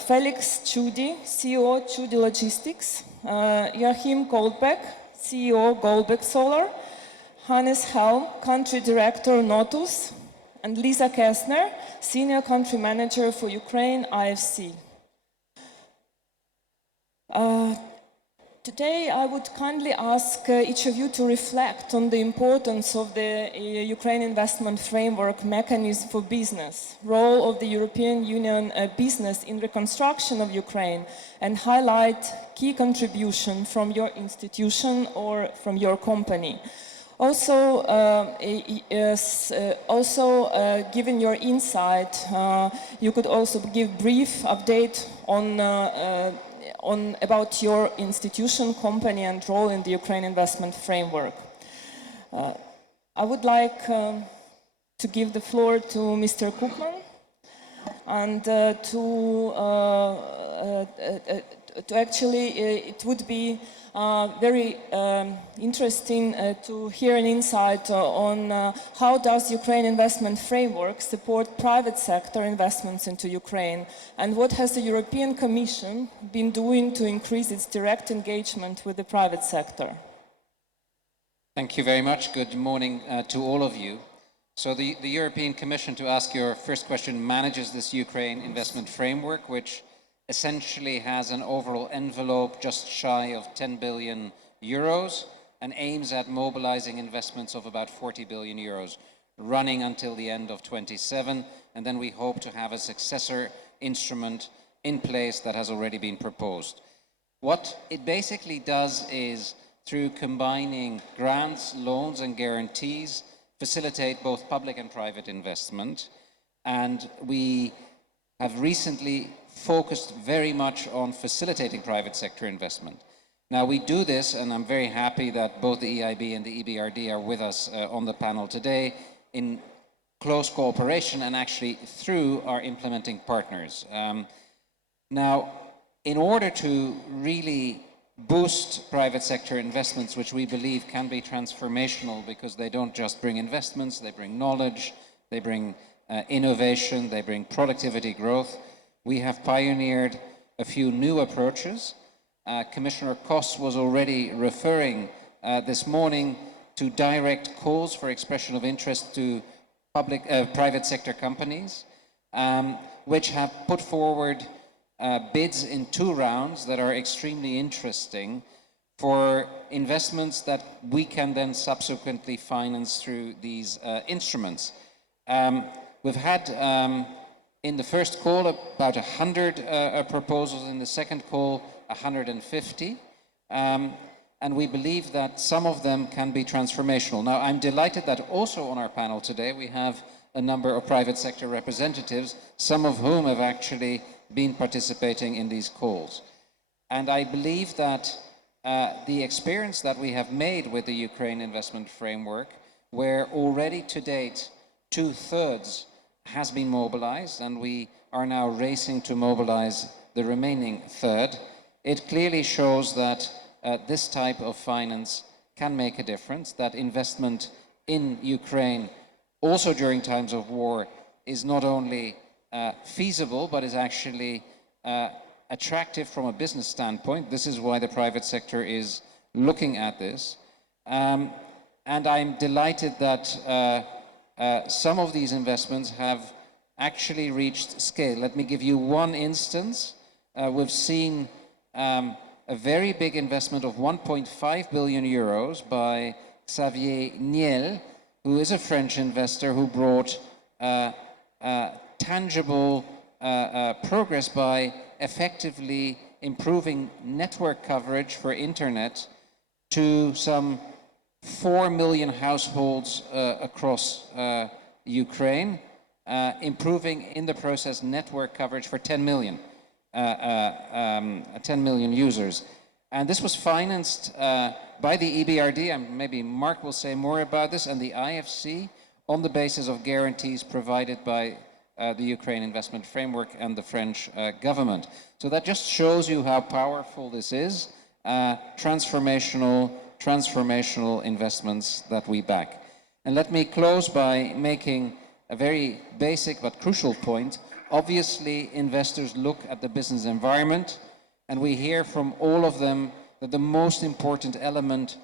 Felix Tschudi, CEO Tschudi Logistics. Joachim Goldbeck, CEO Goldbeck Solar. Hannes Helm, Country Director Notus. And Lisa Kessner, Senior Country Manager for Ukraine, IFC. Today, I would kindly ask each of you to reflect on the importance of the Ukraine investment framework mechanism for business, role of the European Union business in reconstruction of Ukraine, and highlight key contribution from your institution or from your company. Also, given your insight, you could also give brief update on about your institution, company, and role in the Ukraine investment framework. I would like to give the floor to Mr. Koopman and to actually, it would be very interesting to hear an insight on how does Ukraine investment framework support private sector investments into Ukraine, and what has the European Commission been doing to increase its direct engagement with the private sector? Thank you very much. Good morning to all of you. So the European Commission, to ask your first question, manages this Ukraine investment framework, which essentially has an overall envelope just shy of 10 billion euros and aims at mobilizing investments of about 40 billion euros, running until the end of 27. And then we hope to have a successor instrument in place that has already been proposed. What it basically does is, through combining grants, loans, and guarantees, facilitate both public and private investment. And we have recently focused very much on facilitating private sector investment. Now, we do this, and I'm very happy that both the EIB and the EBRD are with us on the panel today, in close cooperation and actually through our implementing partners. Now, in order to really boost private sector investments, which we believe can be transformational because they don't just bring investments, they bring knowledge, they bring innovation, they bring productivity growth, we have pioneered a few new approaches. Commissioner Koss was already referring this morning to direct calls for expression of interest to private sector companies, which have put forward bids in 2 rounds that are extremely interesting for investments that we can then subsequently finance through these instruments. We've had in the first call about 100 proposals, in the second call 150, and we believe that some of them can be transformational. Now, I'm delighted that also on our panel today we have a number of private sector representatives, some of whom have actually been participating in these calls. And I believe that the experience that we have made with the Ukraine investment framework, where already to date 2/3 has been mobilized, and we are now racing to mobilize the remaining third, it clearly shows that this type of finance can make a difference, that investment in Ukraine, also during times of war, is not only feasible, but is actually attractive from a business standpoint. This is why the private sector is looking at this. And I'm delighted that some of these investments have actually reached scale. Let me give you one instance. We've seen a very big investment of 1.5 billion euros by Xavier Niel, who is a French investor who brought tangible progress by effectively improving network coverage for internet to some 4 million households across Ukraine, improving in the process network coverage for 10 million users. And this was financed by the EBRD, and maybe Mark will say more about this, and the IFC, on the basis of guarantees provided by the Ukraine Investment Framework and the French government. So that just shows you how powerful this is, transformational investments that we back. And let me close by making a very basic but crucial point. Obviously, investors look at the business environment, and we hear from all of them that the most important element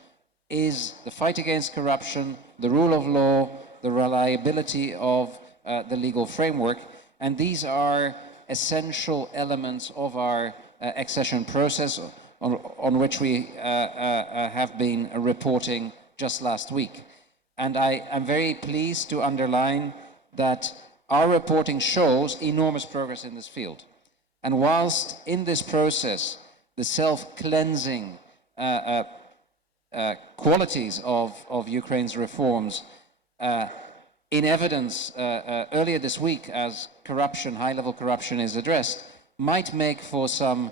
is the fight against corruption, the rule of law, the reliability of the legal framework, and these are essential elements of our accession process, on which we have been reporting just last week. And I'm very pleased to underline that our reporting shows enormous progress in this field. And whilst in this process, the self-cleansing qualities of Ukraine's reforms in evidence earlier this week as corruption, high-level corruption is addressed, might make for some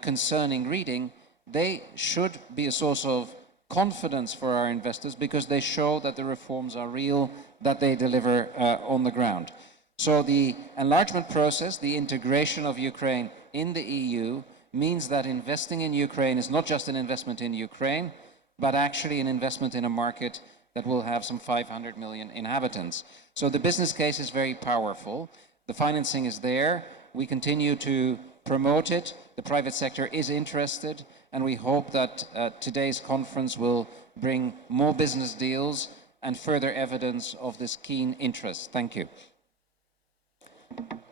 concerning reading, they should be a source of confidence for our investors because they show that the reforms are real, that they deliver on the ground. So the enlargement process, the integration of Ukraine in the EU, means that investing in Ukraine is not just an investment in Ukraine, but actually an investment in a market that will have some 500 million inhabitants. So the business case is very powerful. The financing is there. We continue to promote it. The private sector is interested, and we hope that today's conference will bring more business deals and further evidence of this keen interest. Thank you.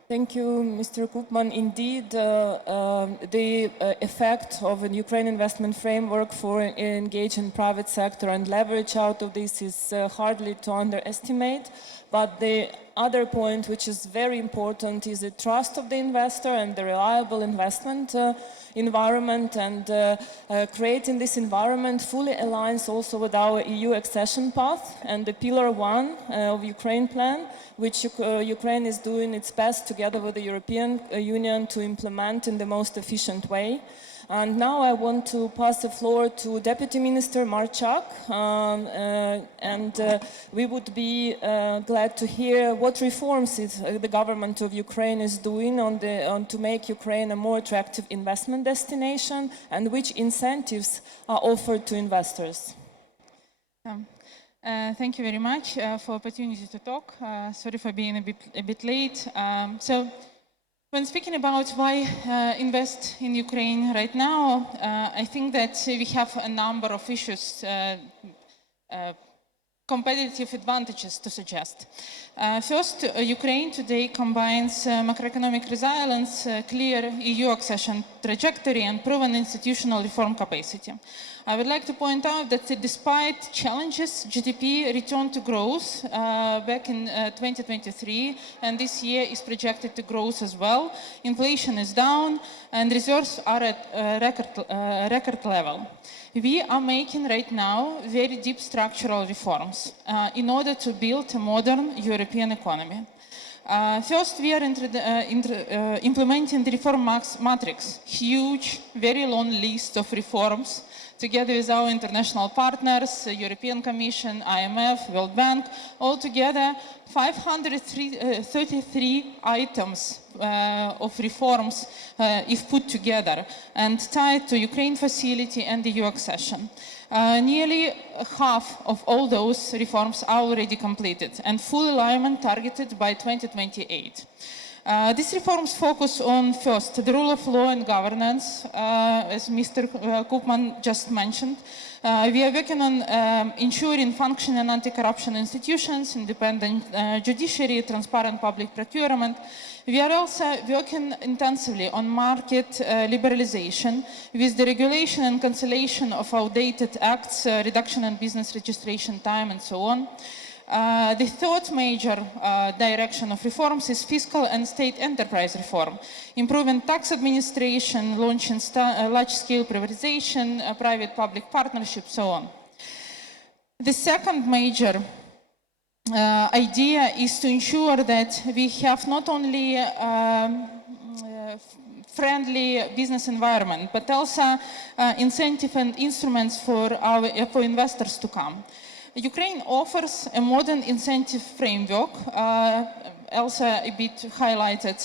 Thank you, Mr. Koopman. Indeed, the effect of a Ukraine investment framework for engaging private sector and leverage out of this is hardly to underestimate. But the other point, which is very important, is the trust of the investor and the reliable investment environment. And creating this environment fully aligns also with our EU accession path and the Pillar 1 of Ukraine plan, which Ukraine is doing its best together with the European Union to implement in the most efficient way. And now I want to pass the floor to Deputy Minister Marchak, and we would be glad to hear what reforms the government of Ukraine is doing to make Ukraine a more attractive investment destination, and which incentives are offered to investors. Thank you very much for opportunity to talk. Sorry for being a bit late. When speaking about why invest in Ukraine right now, I think that we have a number of issues, competitive advantages to suggest. First, Ukraine today combines macroeconomic resilience, clear EU accession trajectory, and proven institutional reform capacity. I would like to point out that despite challenges, GDP returned to growth back in 2023, and this year is projected to grow as well. Inflation is down, and reserves are at record level. We are making right now very deep structural reforms in order to build a modern European economy. First, we are implementing the reform matrix, huge, very long list of reforms, together with our international partners, European Commission, IMF, World Bank, altogether 533 items of reforms if put together and tied to Ukraine facility and the EU accession. Nearly half of all those reforms are already completed and full alignment targeted by 2028. These reforms focus on, first, the rule of law and governance, as Mr. Koopman just mentioned. We are working on ensuring functioning anti-corruption institutions, independent judiciary, transparent public procurement. We are also working intensively on market liberalization with the regulation and cancellation of outdated acts, reduction in business registration time, and so on. The third major direction of reforms is fiscal and state enterprise reform, improving tax administration, launching large-scale privatization, private-public partnerships, so on. The second major idea is to ensure that we have not only friendly business environment, but also incentive and instruments for investors to come. Ukraine offers a modern incentive framework, also a bit highlighted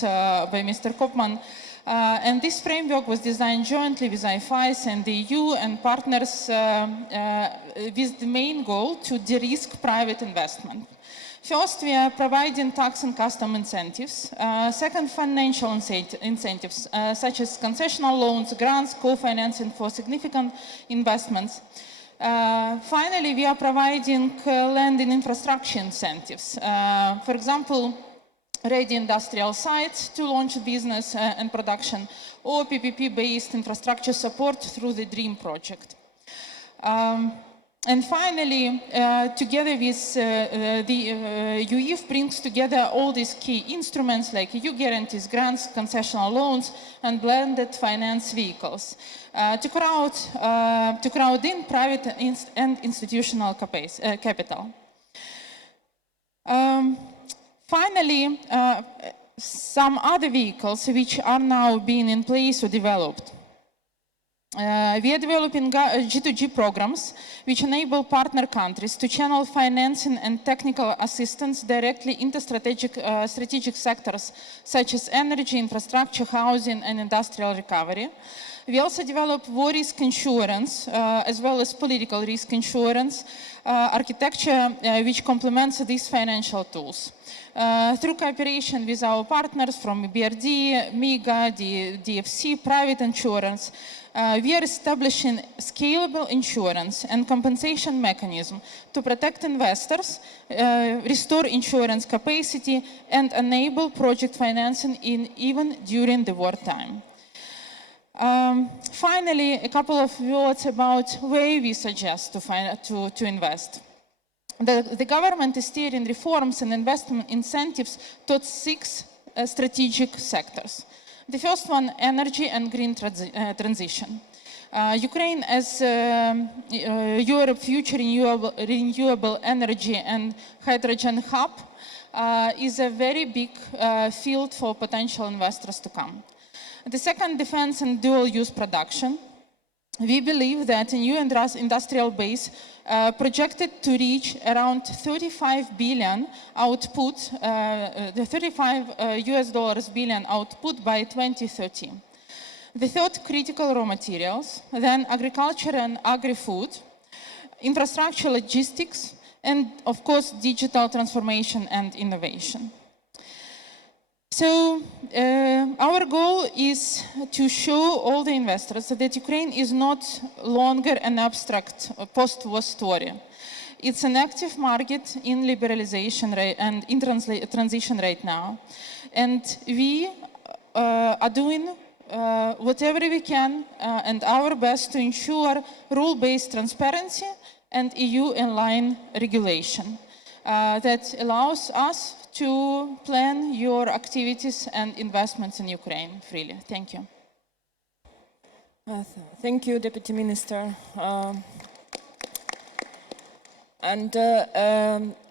by Mr. Koopman, and this framework was designed jointly with IFIs and the EU and partners with the main goal to de-risk private investment. First, we are providing tax and custom incentives. Second, financial incentives, such as concessional loans, grants, co-financing for significant investments. Finally, we are providing land and infrastructure incentives. For example, ready industrial sites to launch business and production, or PPP-based infrastructure support through the DREAM project. And finally, together with the UEF brings together all these key instruments like EU guarantees, grants, concessional loans, and blended finance vehicles to crowd in private and institutional capital. Finally, some other vehicles which are now being in place or developed. We are developing G2G programs which enable partner countries to channel financing and technical assistance directly into strategic sectors such as energy, infrastructure, housing, and industrial recovery. We also develop war risk insurance as well as political risk insurance architecture which complements these financial tools. Through cooperation with our partners from BRD, MIGA, DFC, private insurance, we are establishing scalable insurance and compensation mechanism to protect investors, restore insurance capacity, and enable project financing even during the wartime. Finally, a couple of words about where we suggest to invest. The government is steering reforms and investment incentives towards 6 strategic sectors. The first one, energy and green transition. Ukraine as Europe's future renewable energy and hydrogen hub is a very big field for potential investors to come. The second, defense and dual-use production. We believe that a new industrial base projected to reach around 35 billion output, the 35 US dollars billion output by 2030. The third, critical raw materials, then agriculture and agri-food, infrastructure, logistics, and of course, digital transformation and innovation. So our goal is to show all the investors that Ukraine is not longer an abstract post-war story. It's an active market in liberalization and in transition right now. And we are doing whatever we can and our best to ensure rule-based transparency and EU-in-line regulation that allows us to plan your activities and investments in Ukraine freely. Thank you. Thank you, Deputy Minister.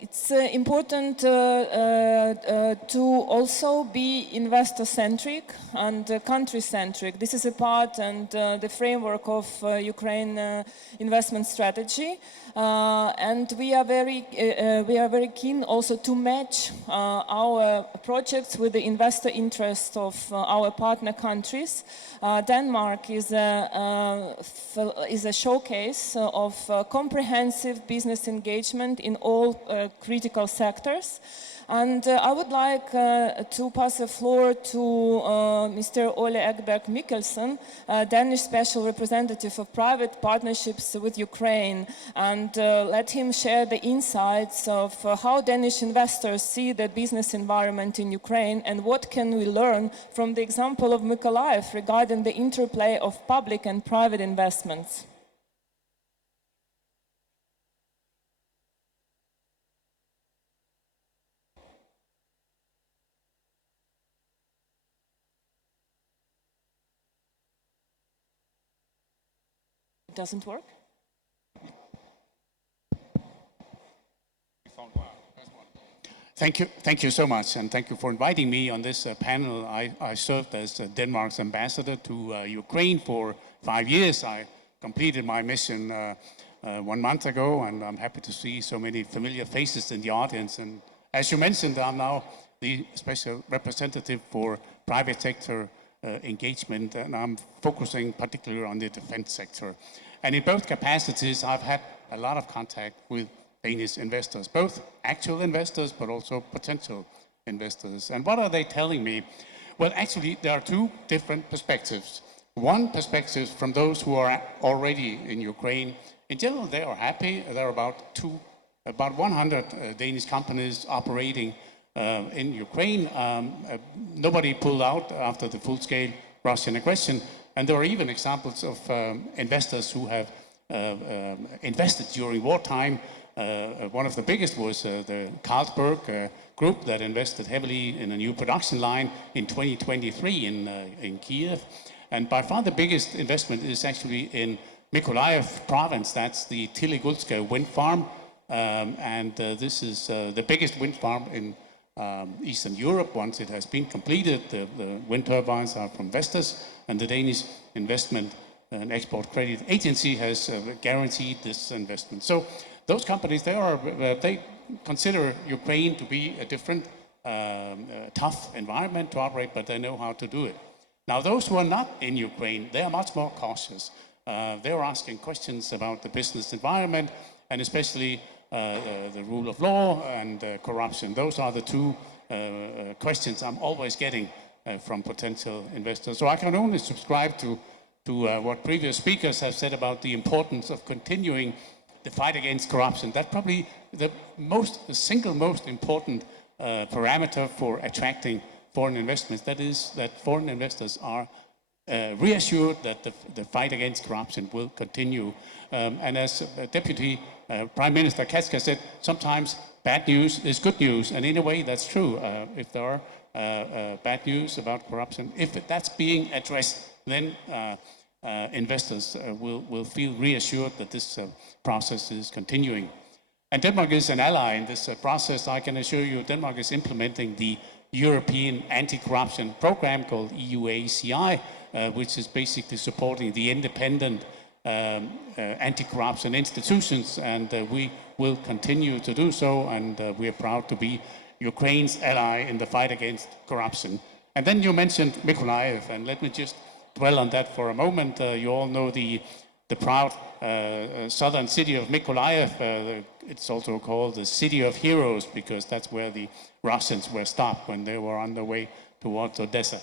It's important to also be investor-centric and country-centric. This is a part and the framework of Ukraine investment strategy. And we are very keen also to match our projects with the investor interest of our partner countries. Denmark is a showcase of comprehensive business engagement in all critical sectors. And I would like to pass the floor to Mr. Ole Ekberg Mikkelsen, Danish Special Representative of Private Partnerships with Ukraine, and let him share the insights of how Danish investors see the business environment in Ukraine and what can we learn from the example of Mykolaiv regarding the interplay of public and private investments. Doesn't work? Thank you so much, and thank you for inviting me on this panel. I served as Denmark's ambassador to Ukraine for 5 years. I completed my mission 1 month ago, and I'm happy to see so many familiar faces in the audience. And as you mentioned, I'm now the special representative for private sector engagement, and I'm focusing particularly on the defense sector. And in both capacities, I've had a lot of contact with Danish investors, both actual investors, but also potential investors. And what are they telling me? Well, actually, there are 2 different perspectives. One perspective from those who are already in Ukraine. In general, they are happy. There are about 100 Danish companies operating in Ukraine. Nobody pulled out after the full-scale Russian aggression, and there are even examples of investors who have invested during wartime. One of the biggest was the Carlsberg group that invested heavily in a new production line in 2023 in Kiev. And by far the biggest investment is actually in Mykolaiv province. That's the Tiligulska wind farm. This is the biggest wind farm in Eastern Europe. Once it has been completed, the wind turbines are from Vestas, and the Danish Investment and Export Credit Agency has guaranteed this investment. So those companies, they consider Ukraine to be a different, tough environment to operate, but they know how to do it. Now, those who are not in Ukraine, they are much more cautious. They're asking questions about the business environment, and especially the rule of law and corruption. Those are the two questions I'm always getting from potential investors. So I can only subscribe to what previous speakers have said about the importance of continuing the fight against corruption. That's probably the single most important parameter for attracting foreign investments. That is that foreign investors are reassured that the fight against corruption will continue. And as Deputy Prime Minister Kaczka said, sometimes bad news is good news, and in a way that's true. If there are bad news about corruption, if that's being addressed, then investors will feel reassured that this process is continuing. And Denmark is an ally in this process. I can assure you Denmark is implementing the European anti-corruption program called EUACI, which is basically supporting the independent anti-corruption institutions, and we will continue to do so, and we are proud to be Ukraine's ally in the fight against corruption. And then you mentioned Mykolaiv, and let me just dwell on that for a moment. You all know the proud southern city of Mykolaiv. It's also called the City of Heroes because that's where the Russians were stopped when they were on their way towards Odessa.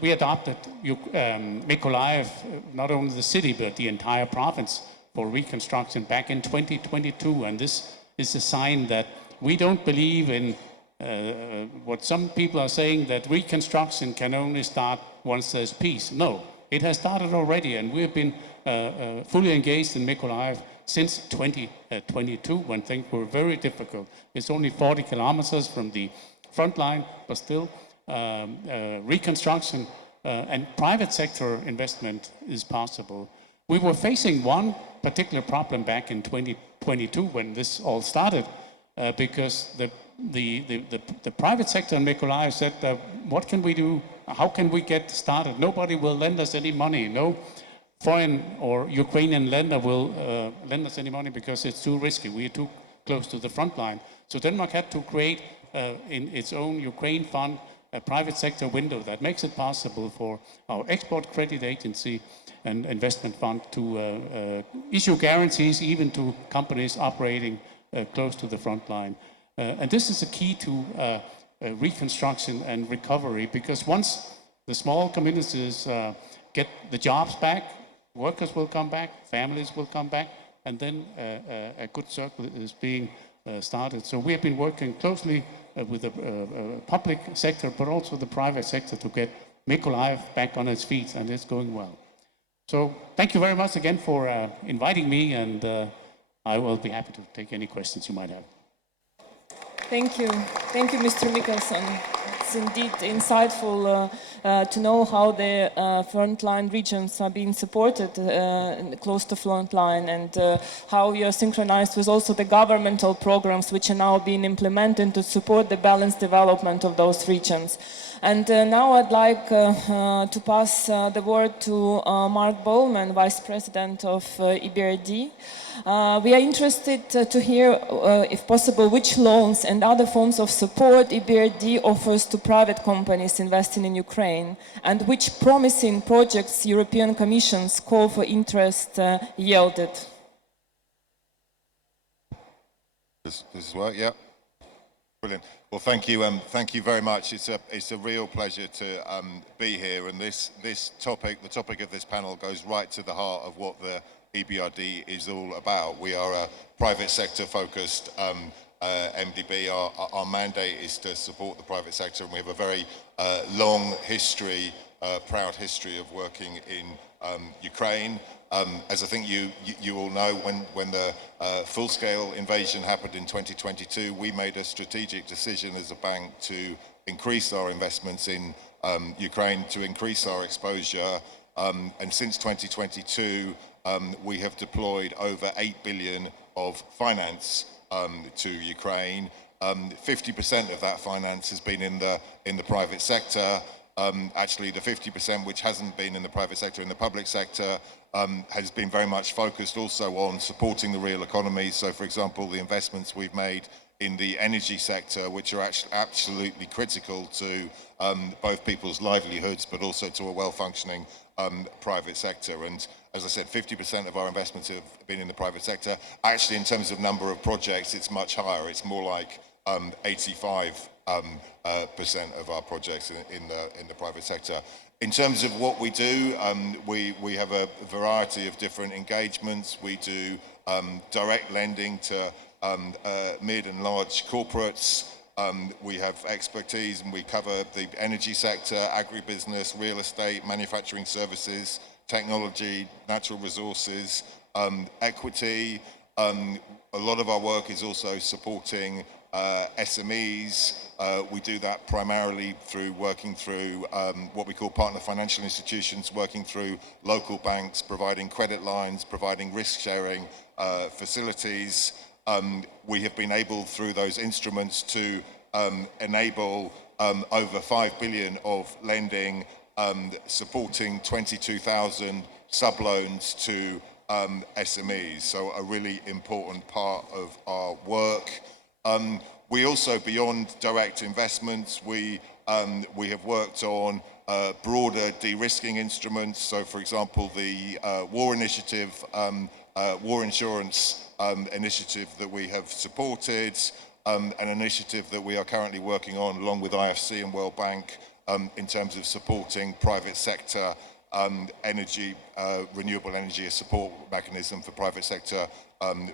We adopted Mykolaiv, not only the city, but the entire province for reconstruction back in 2022. And this is a sign that we don't believe in what some people are saying, that reconstruction can only start once there's peace. No, it has started already, and we've been fully engaged in Mykolaiv since 2022, when things were very difficult. It's only 40 kilometers from the front line, but still reconstruction and private sector investment is possible. We were facing one particular problem back in 2022 when this all started, because the private sector in Mykolaiv said, what can we do? How can we get started? Nobody will lend us any money. No foreign or Ukrainian lender will lend us any money because it's too risky. We are too close to the front line. So Denmark had to create in its own Ukraine fund a private sector window that makes it possible for our export credit agency and investment fund to issue guarantees even to companies operating close to the front line. And this is a key to reconstruction and recovery, because once the small communities get the jobs back, workers will come back, families will come back, and then a good circle is being started. So we have been working closely with the public sector, but also the private sector to get Mykolaiv back on its feet, and it's going well. So thank you very much again for inviting me, and I will be happy to take any questions you might have. Thank you. Thank you, Mr. Mikkelsen. It's indeed insightful to know how the frontline regions are being supported close to frontline, and how you are synchronized with also the governmental programs which are now being implemented to support the balanced development of those regions. And now I'd like to pass the word to Mark Bowman, Vice President of EBRD. We are interested to hear, if possible, which loans and other forms of support EBRD offers to private companies investing in Ukraine, and which promising projects European Commission's call for interest yielded. This is work, yeah. Brilliant. Well, thank you very much. It's a real pleasure to be here, and this topic, the topic of this panel, goes right to the heart of what the EBRD is all about. We are a private sector focused MDB, our mandate is to support the private sector, and we have a very long history, proud history of working in Ukraine. As I think you all know, when the full-scale invasion happened in 2022, we made a strategic decision as a bank to increase our investments in Ukraine, to increase our exposure. And since 2022, we have deployed over 8 billion of finance to Ukraine. 50% of that finance has been in the private sector. Actually, the 50% which hasn't been in the private sector, in the public sector, has been very much focused also on supporting the real economy. So, for example, the investments we've made in the energy sector, which are actually absolutely critical to both people's livelihoods, but also to a well-functioning private sector. And as I said, 50% of our investments have been in the private sector. Actually, in terms of number of projects, it's much higher. It's more like 85% of our projects in the private sector. In terms of what we do, we have a variety of different engagements. We do direct lending to mid and large corporates. We have expertise and we cover the energy sector, agribusiness, real estate, manufacturing services, technology, natural resources, equity. A lot of our work is also supporting SMEs. We do that primarily through working through what we call partner financial institutions, working through local banks, providing credit lines, providing risk-sharing facilities. We have been able, through those instruments, to enable over 5 billion of lending, supporting 22,000 sub-loans to SMEs. So a really important part of our work. We also, beyond direct investments, we have worked on broader de-risking instruments. So, for example, the war initiative, war insurance initiative that we have supported, an initiative that we are currently working on along with IFC and World Bank in terms of supporting private sector energy, renewable energy, a support mechanism for private sector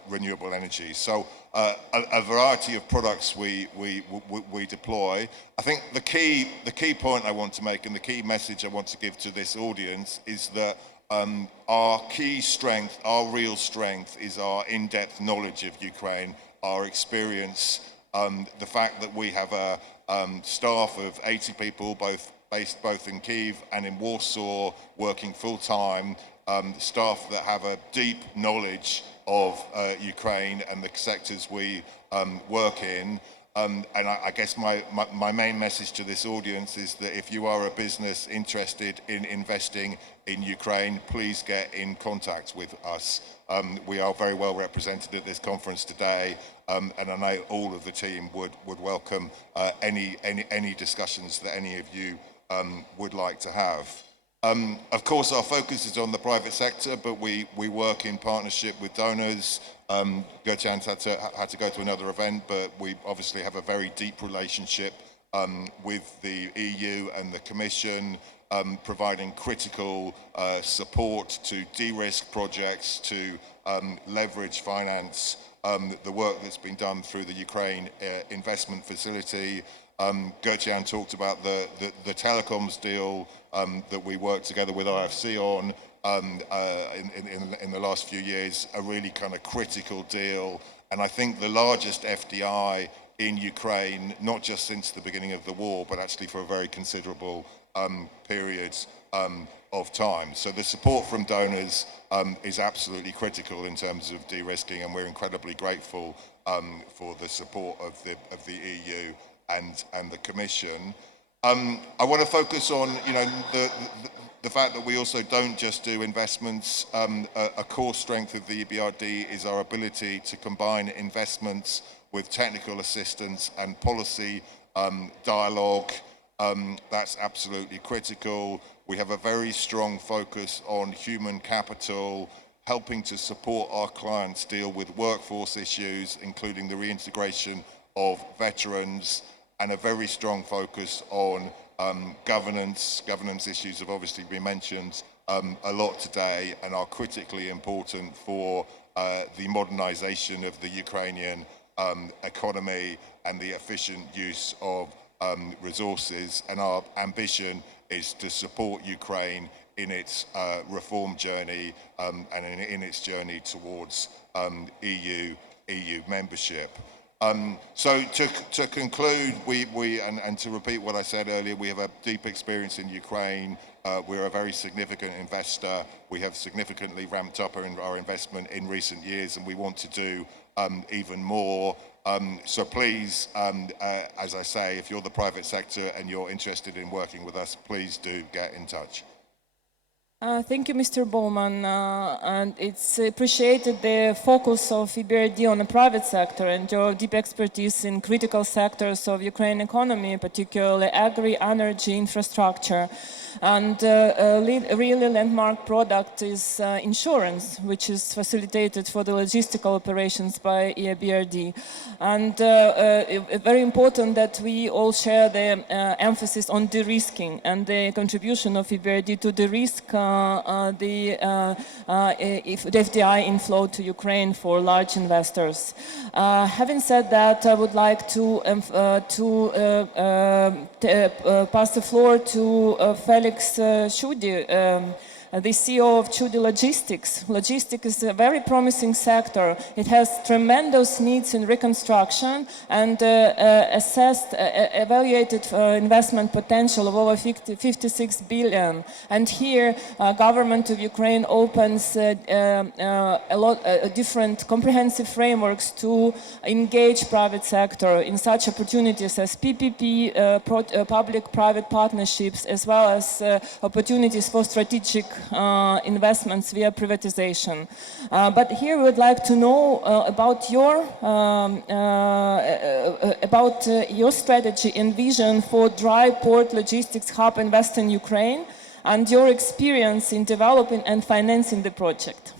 renewable energy. So a variety of products we deploy. I think the key point I want to make and the key message I want to give to this audience is that our key strength, our real strength, is our in-depth knowledge of Ukraine, our experience, the fact that we have a staff of 80 people, based both in Kyiv and in Warsaw, working full-time, staff that have a deep knowledge of Ukraine and the sectors we work in. And I guess my main message to this audience is that if you are a business interested in investing in Ukraine, please get in contact with us. We are very well represented at this conference today, and I know all of the team would welcome any discussions that any of you would like to have. Of course, our focus is on the private sector, but we work in partnership with donors. Gertjan had to go to another event, but we obviously have a very deep relationship with the EU and the Commission, providing critical support to de-risk projects, to leverage finance, the work that's been done through the Ukraine investment facility. Gertjan talked about the telecoms deal that we worked together with IFC on in the last few years, a really kind of critical deal. And I think the largest FDI in Ukraine, not just since the beginning of the war, but actually for a very considerable period of time. So the support from donors is absolutely critical in terms of de-risking, and we're incredibly grateful for the support of the EU and the Commission. I want to focus on, the fact that we also don't just do investments. A core strength of the EBRD is our ability to combine investments with technical assistance and policy dialogue. That's absolutely critical. We have a very strong focus on human capital, helping to support our clients deal with workforce issues, including the reintegration of veterans, and a very strong focus on governance. Governance issues have obviously been mentioned a lot today and are critically important for the modernisation of the Ukrainian economy and the efficient use of resources. And our ambition is to support Ukraine in its reform journey and in its journey towards EU membership. So to conclude, and to repeat what I said earlier, we have a deep experience in Ukraine. We're a very significant investor. We have significantly ramped up our investment in recent years, and we want to do even more. So please, as I say, if you're the private sector and you're interested in working with us, please do get in touch. Thank you, Mr. Bowman. And it's appreciated the focus of EBRD on the private sector and your deep expertise in critical sectors of Ukraine economy, particularly agri, energy, infrastructure. And a really landmark product is insurance, which is facilitated for the logistical operations by EBRD. And very important that we all share the emphasis on de-risking and the contribution of EBRD to de-risk the FDI inflow to Ukraine for large investors. Having said that, I would like to pass the floor to Felix Chudi, the CEO of Chudi Logistics. Logistics is a very promising sector. It has tremendous needs in reconstruction and evaluated investment potential of over 56 billion. And here, government of Ukraine opens a lot different comprehensive frameworks to engage private sector in such opportunities as PPP, public-private partnerships, as well as opportunities for strategic investments via privatization. But here we would like to know about your strategy and vision for dry port logistics hub in Western Ukraine and your experience in developing and financing the project.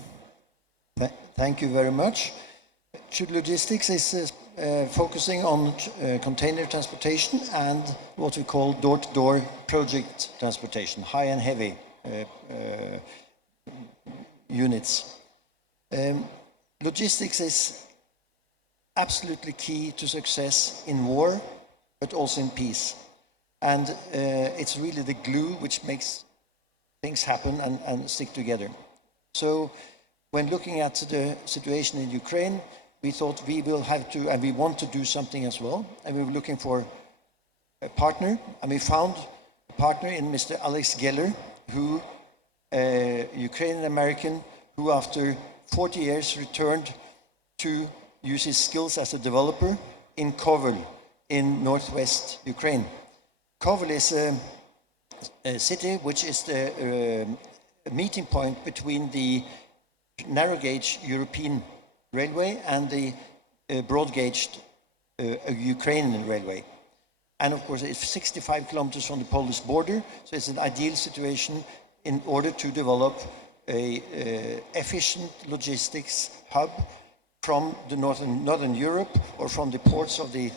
Thank you very much. Chudi Logistics is focusing on container transportation and what we call door-to-door project transportation, high and heavy units. Logistics is absolutely key to success in war, but also in peace. And it's really the glue which makes things happen and stick together. So when looking at the situation in Ukraine, we thought we will have to, and we want to do something as well. And we were looking for a partner, and we found a partner in Mr. Alex Geller, who, Ukrainian-American, who after 40 years returned to use his skills as a developer in Kovel in northwest Ukraine. Kovel is a city which is the meeting point between the narrow gauge European railway and the broad gauge Ukrainian railway. And of course, it's 65 kilometers from the Polish border, so it's an ideal situation in order to develop a efficient logistics hub from the northern Europe or from the ports of the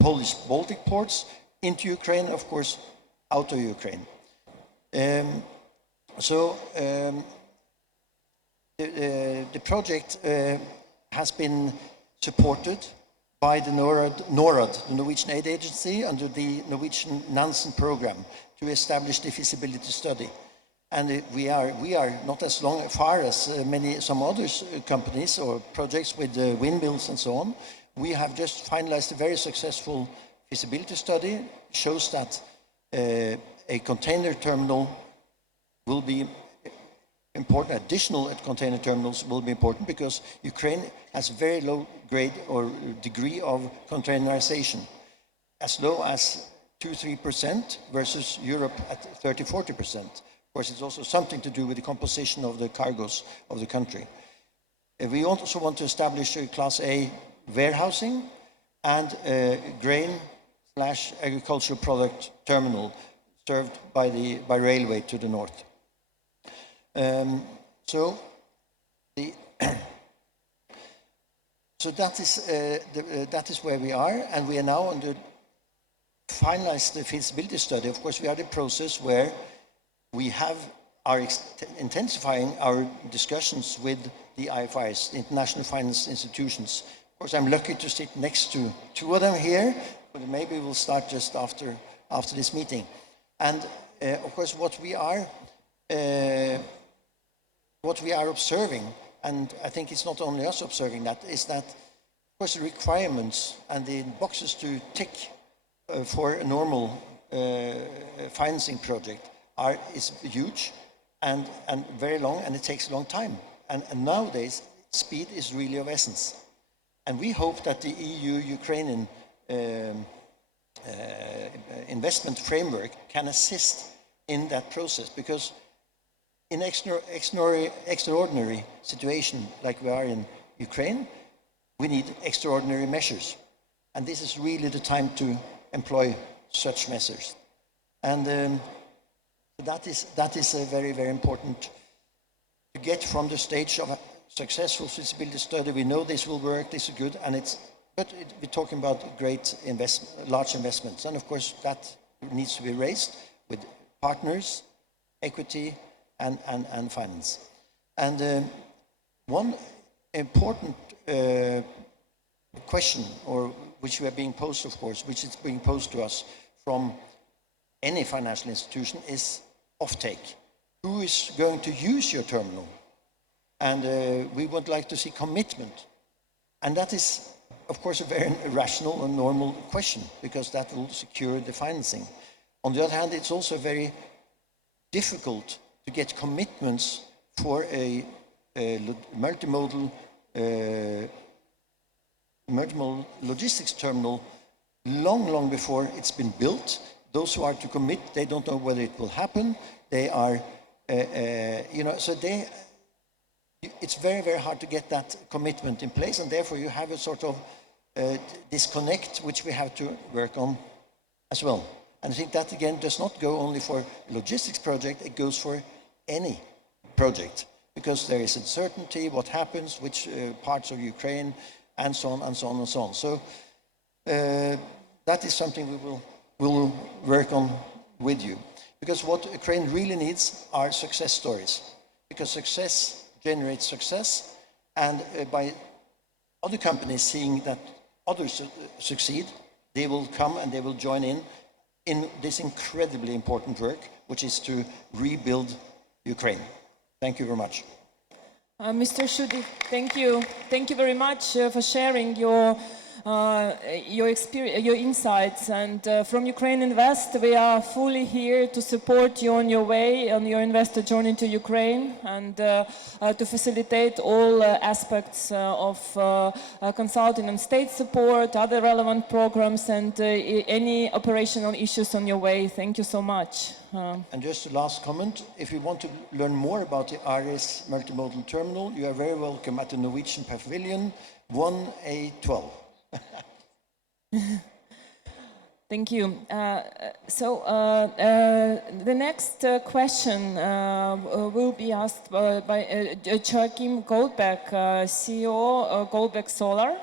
Polish Baltic ports into Ukraine, of course, out of Ukraine. The project has been supported by the NORAD, the Norwegian Aid Agency, under the Norwegian Nansen program to establish the feasibility study. And we are not as far as some other companies or projects with windmills and so on. We have just finalized a very successful feasibility study. It shows that a container terminal will be important. Additional container terminals will be important because Ukraine has very low grade or degree of containerization, as low as 2-3% versus Europe at 30-40%. Of course, it's also something to do with the composition of the cargoes of the country. We also want to establish a Class A warehousing and a grain/agricultural product terminal served by railway to the north. So that is where we are, and we are now finalized the feasibility study. Of course, we are in the process where we are intensifying our discussions with the IFIs, the international finance institutions. Of course, I'm lucky to sit next to two of them here, but maybe we'll start just after this meeting. And of course, what we are observing, and I think it's not only us observing that, is that, of course, the requirements and the boxes to tick for a normal financing project is huge and very long, and it takes a long time. And nowadays, speed is really of essence. And we hope that the EU-Ukrainian investment framework can assist in that process, because in extraordinary situation like we are in Ukraine, we need extraordinary measures. And this is really the time to employ such measures. And that is very, very important to get from the stage of a successful feasibility study. We know this will work, this is good, and we're talking about great large investments. And of course, that needs to be raised with partners, equity, and finance. And one important question, or which we are being posed, of course, which is being posed to us from any financial institution, is offtake. Who is going to use your terminal? And we would like to see commitment. And that is, of course, a very rational and normal question, because that will secure the financing. On the other hand, it's also very difficult to get commitments for a multimodal logistics terminal long before it's been built. Those who are to commit, they don't know whether it will happen. They are, it's very, very hard to get that commitment in place, and therefore you have a sort of disconnect which we have to work on as well. And I think that again does not go only for logistics project, it goes for any project, because there is uncertainty, what happens, which parts of Ukraine, and so on and so on and so on. So that is something we will work on with you, because what Ukraine really needs are success stories, because success generates success, and by other companies seeing that others succeed, they will come and they will join in this incredibly important work, which is to rebuild Ukraine. Thank you very much. Mr. Shudi, thank you. Thank you very much for sharing your experience, your insights. And from Ukraine Invest, we are fully here to support you on your way, on your investor journey to Ukraine, and to facilitate all aspects of consulting and state support, other relevant programs, and any operational issues on your way. Thank you so much. And just a last comment, if you want to learn more about the RS multimodal terminal, you are very welcome at the Norwegian Pavilion 1A12. Thank you. The next question will be asked by Joachim Goldbeck, CEO Goldbeck Solar.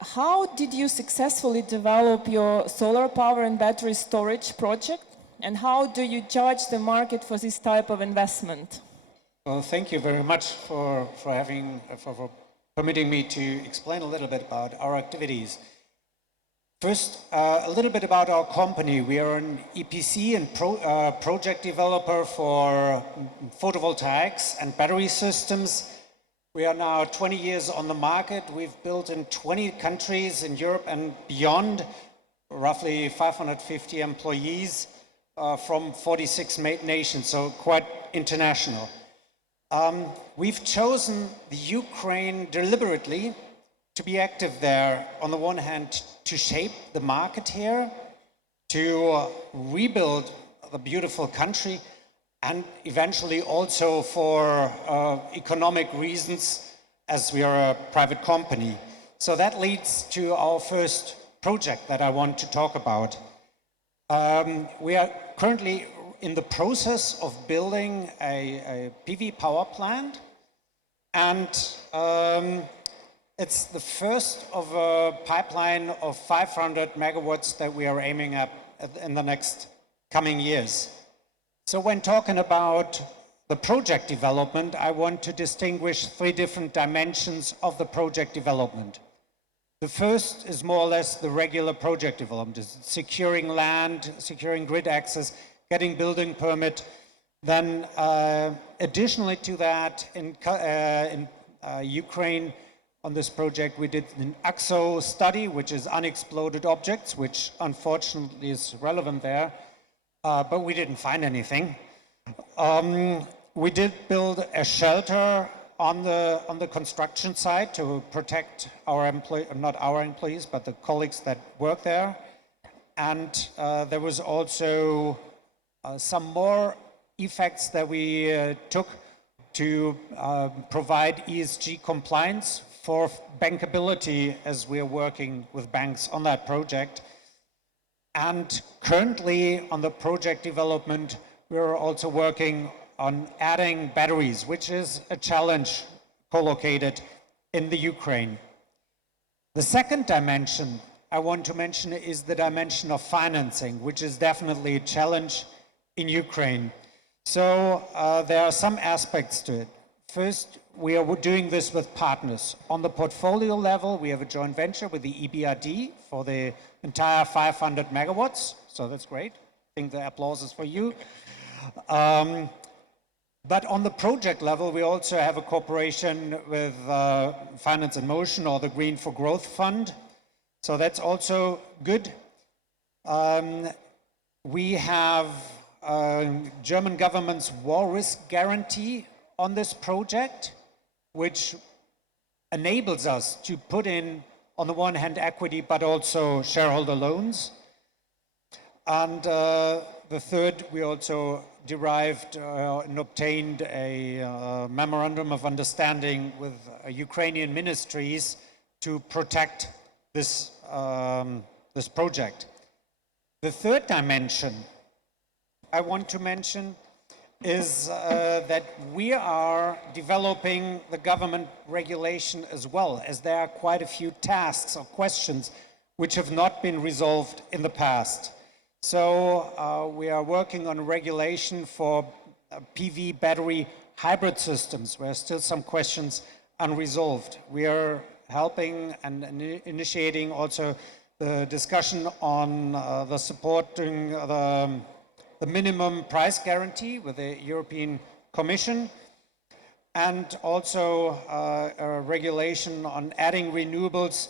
How did you successfully develop your solar power and battery storage project, and how do you judge the market for this type of investment? Well, thank you very much for permitting me to explain a little bit about our activities. First, a little bit about our company. We are an EPC and project developer for photovoltaics and battery systems. We are now 20 years on the market. We've built in 20 countries in Europe and beyond, roughly 550 employees from 46 nations, so quite international. We've chosen the Ukraine deliberately to be active there, on the one hand, to shape the market here, to rebuild the beautiful country, and eventually also for economic reasons, as we are a private company. So that leads to our first project that I want to talk about. We are currently in the process of building a PV power plant, and it's the first of a pipeline of 500 megawatts that we are aiming at in the next coming years. So when talking about the project development, I want to distinguish 3 different dimensions of the project development. The first is more or less the regular project development, is securing land, securing grid access, getting building permit. Then additionally to that, in Ukraine, on this project, we did an AXO study, which is unexploded objects, which unfortunately is relevant there, but we didn't find anything. We did build a shelter on the construction site to protect our not our employees, but the colleagues that work there. And there was also some more effects that we took to provide ESG compliance for bankability as we are working with banks on that project. And currently on the project development, we're also working on adding batteries, which is a challenge co-located in the Ukraine. The second dimension I want to mention is the dimension of financing, which is definitely a challenge in Ukraine. So there are some aspects to it. First, we are doing this with partners. On the portfolio level, we have a joint venture with the EBRD for the entire 500 megawatts. So that's great. I think the applause is for you. But on the project level, we also have a cooperation with Finance in Motion or the Green for Growth Fund. So that's also good. We have German government's war risk guarantee on this project, which enables us to put in, on the one hand, equity, but also shareholder loans. And the third, we also derived and obtained a memorandum of understanding with Ukrainian ministries to protect this, this project. The third dimension I want to mention is that we are developing the government regulation as well, as there are quite a few tasks or questions which have not been resolved in the past. So we are working on regulation for PV battery hybrid systems, where still some questions unresolved. We are helping and initiating also the discussion on the supporting the minimum price guarantee with the European Commission, and also a regulation on adding renewables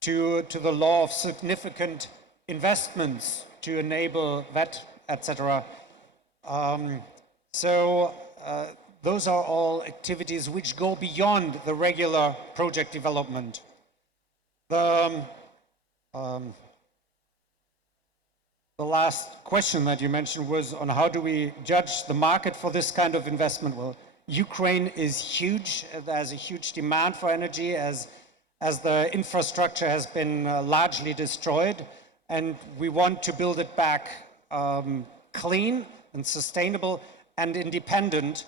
to the law of significant investments to enable that, etc. Those are all activities which go beyond the regular project development. The last question that you mentioned was on how do we judge the market for this kind of investment? Well, Ukraine is huge. There's a huge demand for energy as the infrastructure has been largely destroyed, and we want to build it back clean and sustainable and independent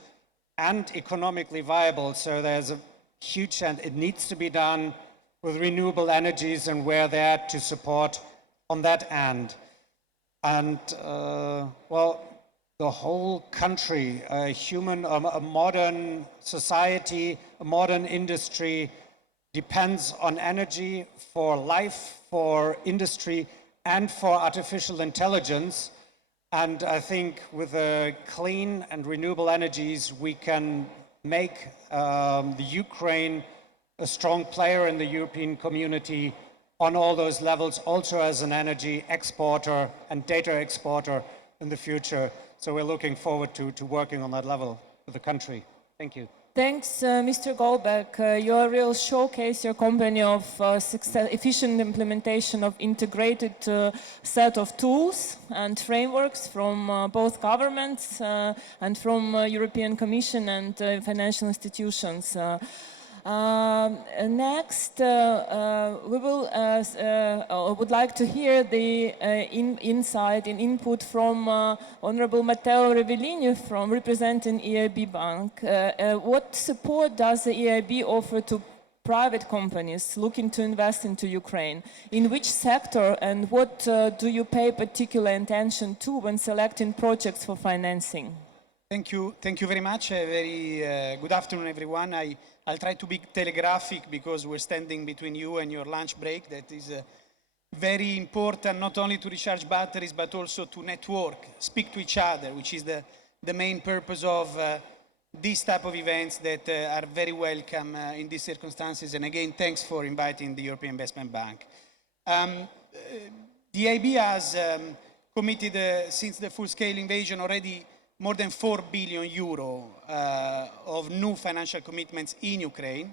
and economically viable. So there's a huge, and it needs to be done with renewable energies, and we're there to support on that end. And well, the whole country, a modern society, a modern industry depends on energy for life, for industry, and for artificial intelligence. And I think with clean and renewable energies, we can make the Ukraine a strong player in the European community on all those levels, also as an energy exporter and data exporter in the future. So we're looking forward to working on that level with the country. Thank you. Thanks, Mr. Goldbeck. You're a real showcase, your company, of efficient implementation of integrated set of tools and frameworks from both governments and from European Commission and financial institutions. Next, we would like to hear the insight and input from Honorable Matteo Revellini from representing EIB Bank. What support does the EIB offer to private companies looking to invest into Ukraine? In which sector, and what do you pay particular attention to when selecting projects for financing? Thank you very much. Very good afternoon, everyone. I'll try to be telegraphic because we're standing between you and your lunch break. That is very important, not only to recharge batteries, but also to network, speak to each other, which is the main purpose of these type of events that are very welcome in these circumstances. And again, thanks for inviting the European Investment Bank. The EIB has committed since the full-scale invasion already more than 4 billion euro of new financial commitments in Ukraine.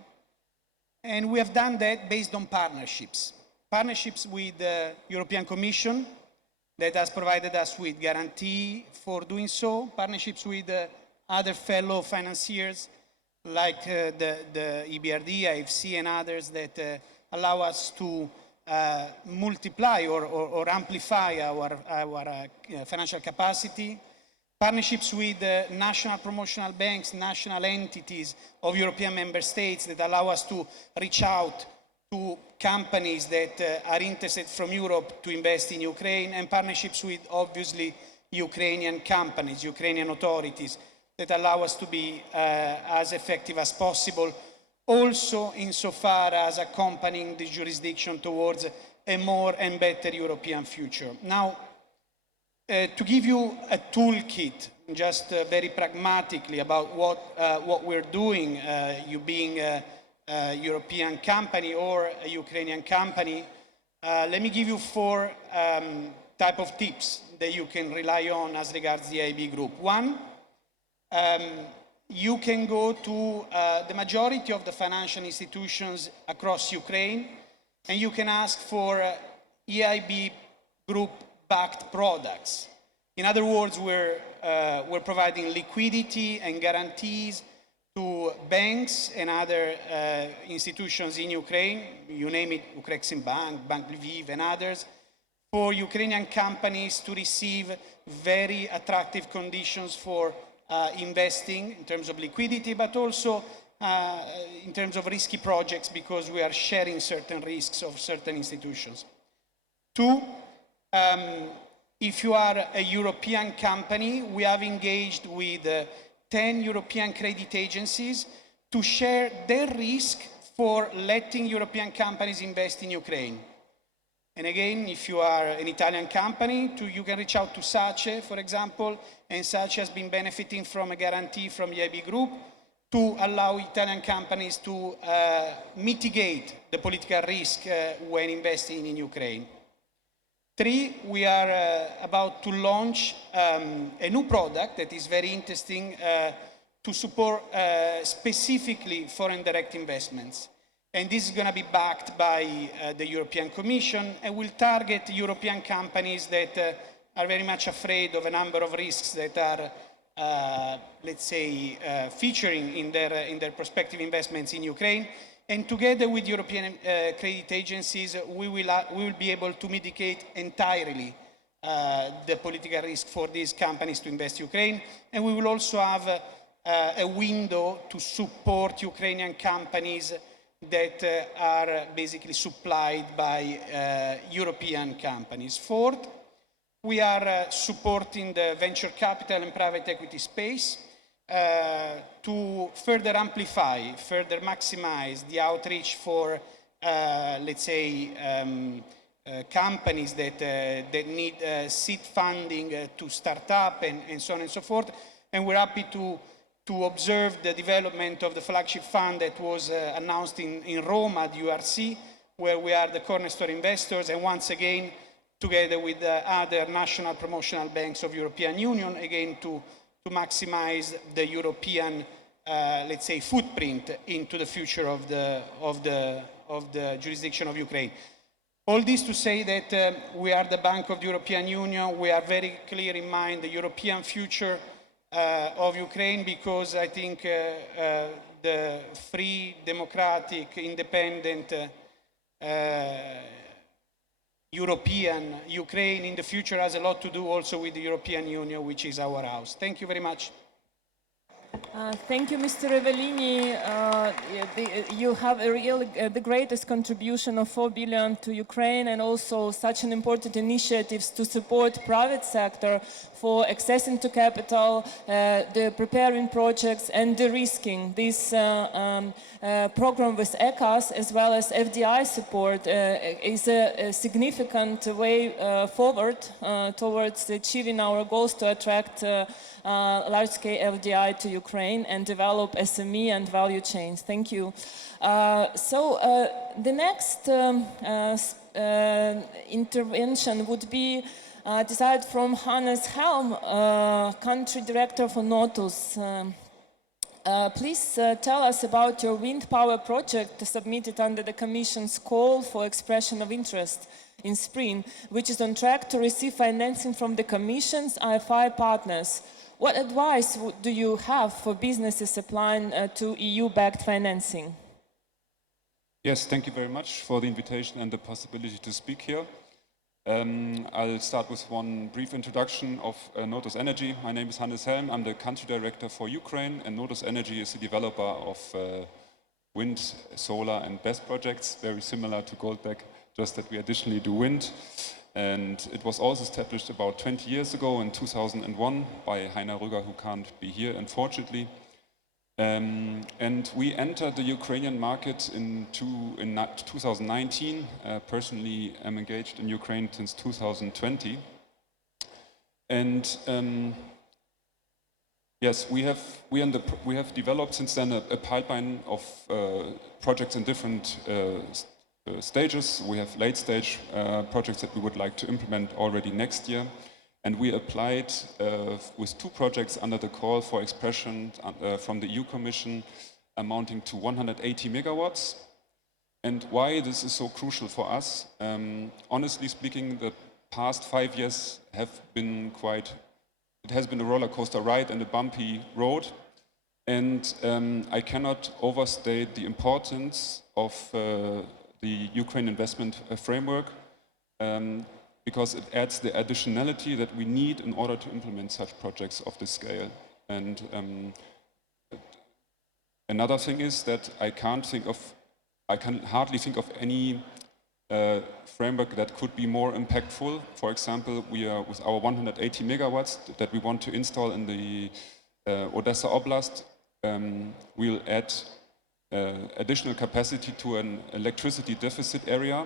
And we have done that based on partnerships. Partnerships with the European Commission that has provided us with guarantee for doing so. Partnerships with other fellow financiers like the EBRD, IFC and others that allow us to multiply or amplify our financial capacity. Partnerships with national promotional banks, national entities of European member states that allow us to reach out to companies that are interested from Europe to invest in Ukraine, and partnerships with, obviously, Ukrainian companies, Ukrainian authorities that allow us to be as effective as possible, also insofar as accompanying the jurisdiction towards a more and better European future. Now, to give you a toolkit, just very pragmatically about what we're doing, you being a European company or a Ukrainian company, let me give you 4 type of tips that you can rely on as regards the EIB group. One, you can go to the majority of the financial institutions across Ukraine and you can ask for EIB group backed products. In other words, we're providing liquidity and guarantees to banks and other institutions in Ukraine, you name it, Ukrexim Bank, Bank Lviv and others, for Ukrainian companies to receive very attractive conditions for investing in terms of liquidity, but also in terms of risky projects because we are sharing certain risks of certain institutions. 2, if you are a European company, we have engaged with 10 European credit agencies to share their risk for letting European companies invest in Ukraine. And again, if you are an Italian company, you can reach out to SACE, for example, and SACE has been benefiting from a guarantee from the EIB Group to allow Italian companies to mitigate the political risk when investing in Ukraine. 3, we are about to launch a new product that is very interesting to support specifically foreign direct investments. And this is going to be backed by the European Commission and will target European companies that are very much afraid of a number of risks that are, let's say, featuring in their prospective investments in Ukraine. And together with European credit agencies, we will be able to mitigate entirely the political risk for these companies to invest in Ukraine. And we will also have a window to support Ukrainian companies that are basically supplied by European companies. 4th, we are supporting the venture capital and private equity space to further amplify, further maximize the outreach for, let's say, companies that need seed funding to start up and so on and so forth. And we're happy to observe the development of the flagship fund that was announced in Rome at URC, where we are the cornerstone investors, and once again, together with other national promotional banks of European Union, again to maximize the European, let's say, footprint into the future of the jurisdiction of Ukraine. All this to say that we are the Bank of the European Union. We are very clear in mind the European future of Ukraine, because I think the free, democratic, independent European Ukraine in the future has a lot to do also with the European Union, which is our house. Thank you very much. Thank you, Mr. Revellini. You have a real, the greatest contribution of 4 billion to Ukraine, and also such an important initiatives to support private sector for accessing to capital, the preparing projects and de-risking. This program with ECAS as well as FDI support is a significant way forward towards achieving our goals to attract large-scale FDI to Ukraine and develop SME and value chains. Thank you. The next intervention would be desired from Hannes Helm, Country Director for Notus. Please tell us about your wind power project submitted under the Commission's call for expression of interest in spring, which is on track to receive financing from the Commission's IFI partners. What advice do you have for businesses applying to EU-backed financing? Yes, thank you very much for the invitation and the possibility to speak here. I'll start with one brief introduction of Notus Energy. My name is Hannes Helm. I'm the country director for Ukraine, and Notus Energy is the developer of wind, solar and BESS projects, very similar to Goldbeck, just that we additionally do wind. And it was also established about 20 years ago in 2001 by Heiner Rüger, who can't be here, unfortunately. And we entered the Ukrainian market in 2019. Personally, I'm engaged in Ukraine since 2020. And yes, we have developed since then a pipeline of projects in different stages. We have late stage projects that we would like to implement already next year. And we applied with 2 projects under the call for expression from the EU Commission amounting to 180 megawatts. And why this is so crucial for us? Honestly speaking, the past 5 years have been it has been a roller coaster ride and a bumpy road. And I cannot overstate the importance of the Ukraine investment framework, because it adds the additionality that we need in order to implement such projects of this scale. And another thing is that I can hardly think of any framework that could be more impactful. For example, we are with our 180 megawatts that we want to install in the Odessa Oblast, we'll add additional capacity to an electricity deficit area,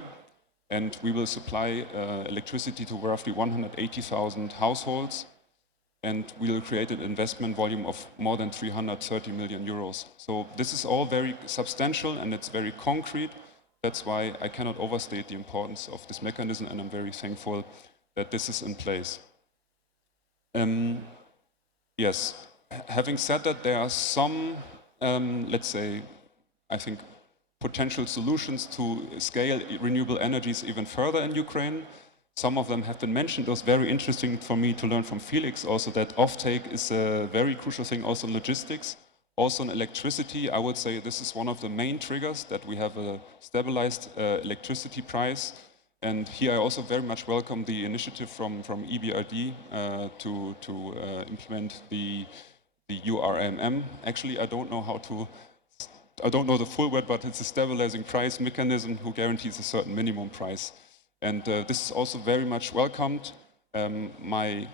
and we will supply electricity to roughly 180,000 households, and we will create an investment volume of more than 330 million euros. So this is all very substantial and it's very concrete. That's why I cannot overstate the importance of this mechanism, and I'm very thankful that this is in place. Yes, having said that, there are some, let's say, I think, potential solutions to scale renewable energies even further in Ukraine. Some of them have been mentioned. It was very interesting for me to learn from Felix also that offtake is a very crucial thing also in logistics. Also in electricity, I would say this is one of the main triggers, that we have a stabilized electricity price. And here I also very much welcome the initiative from EBRD to implement the URMM. Actually, I don't know the full word, but it's a stabilizing price mechanism who guarantees a certain minimum price. And this is also very much welcomed. My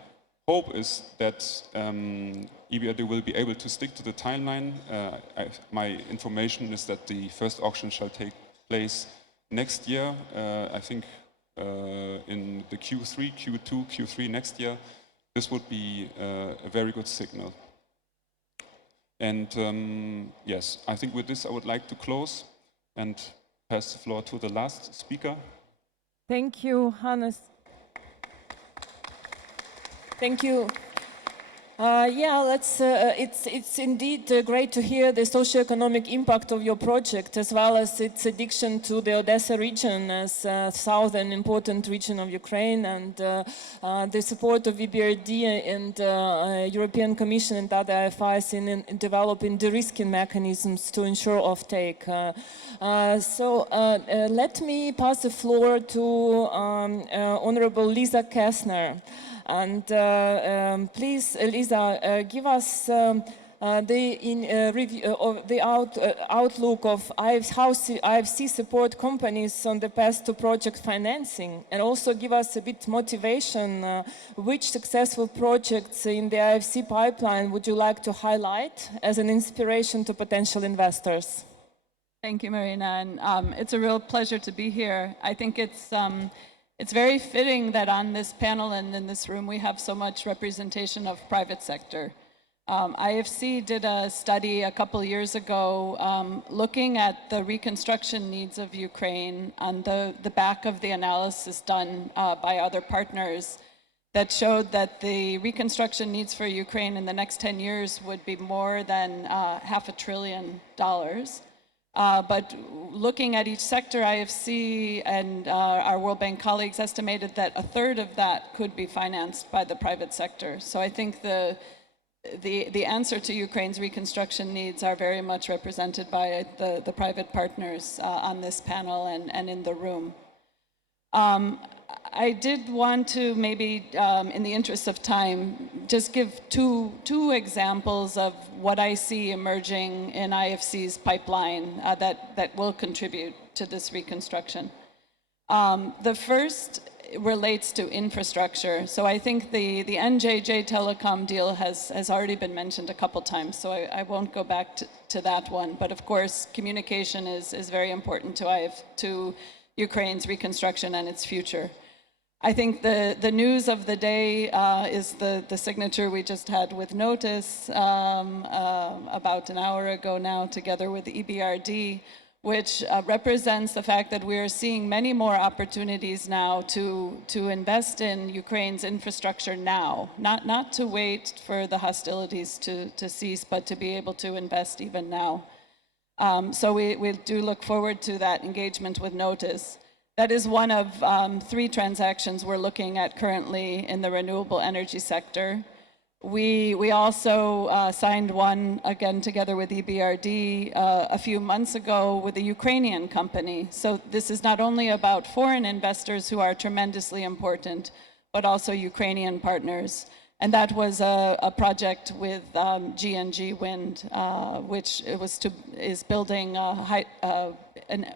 hope is that EBRD will be able to stick to the timeline. My information is that the first auction shall take place next year, I think in the Q3, Q2, Q3 next year. This would be a very good signal. And yes, I think with this I would like to close and pass the floor to the last speaker. Thank you, Hannes. Thank you. It's indeed great to hear the socio-economic impact of your project, as well as its addiction to the Odessa region as a southern important region of Ukraine, and the support of EBRD and European Commission and other IFIs in developing de-risking mechanisms to ensure offtake. Let me pass the floor to Honorable Lisa Kessner. And please, Elisa, give us outlook of how IFC support companies on the path to project financing, and also give us a bit motivation. Which successful projects in the IFC pipeline would you like to highlight as an inspiration to potential investors? Thank you, Marina, and it's a real pleasure to be here. I think it's very fitting that on this panel and in this room we have so much representation of private sector. IFC did a study a couple years ago looking at the reconstruction needs of Ukraine on the back of the analysis done by other partners that showed that the reconstruction needs for Ukraine in the next 10 years would be more than $500 billion. But looking at each sector, IFC and our World Bank colleagues estimated that a third of that could be financed by the private sector. So I think the answer to Ukraine's reconstruction needs are very much represented by the private partners on this panel and in the room. I did want to maybe, in the interest of time, just give two examples of what I see emerging in IFC's pipeline that will contribute to this reconstruction. The first relates to infrastructure. So I think the NJJ Telecom deal has already been mentioned a couple times, so I won't go back to that one. But of course, communication is very important to Ukraine's reconstruction and its future. I think the news of the day is the signature we just had with Notice about an hour ago now, together with EBRD, which represents the fact that we are seeing many more opportunities now to invest in Ukraine's infrastructure now, not to wait for the hostilities to cease, but to be able to invest even now. So we do look forward to that engagement with Notice. That is one of 3 transactions we're looking at currently in the renewable energy sector. We also signed one, again, together with EBRD a few months ago with a Ukrainian company. So this is not only about foreign investors who are tremendously important, but also Ukrainian partners. And that was a project with G&G Wind, which is building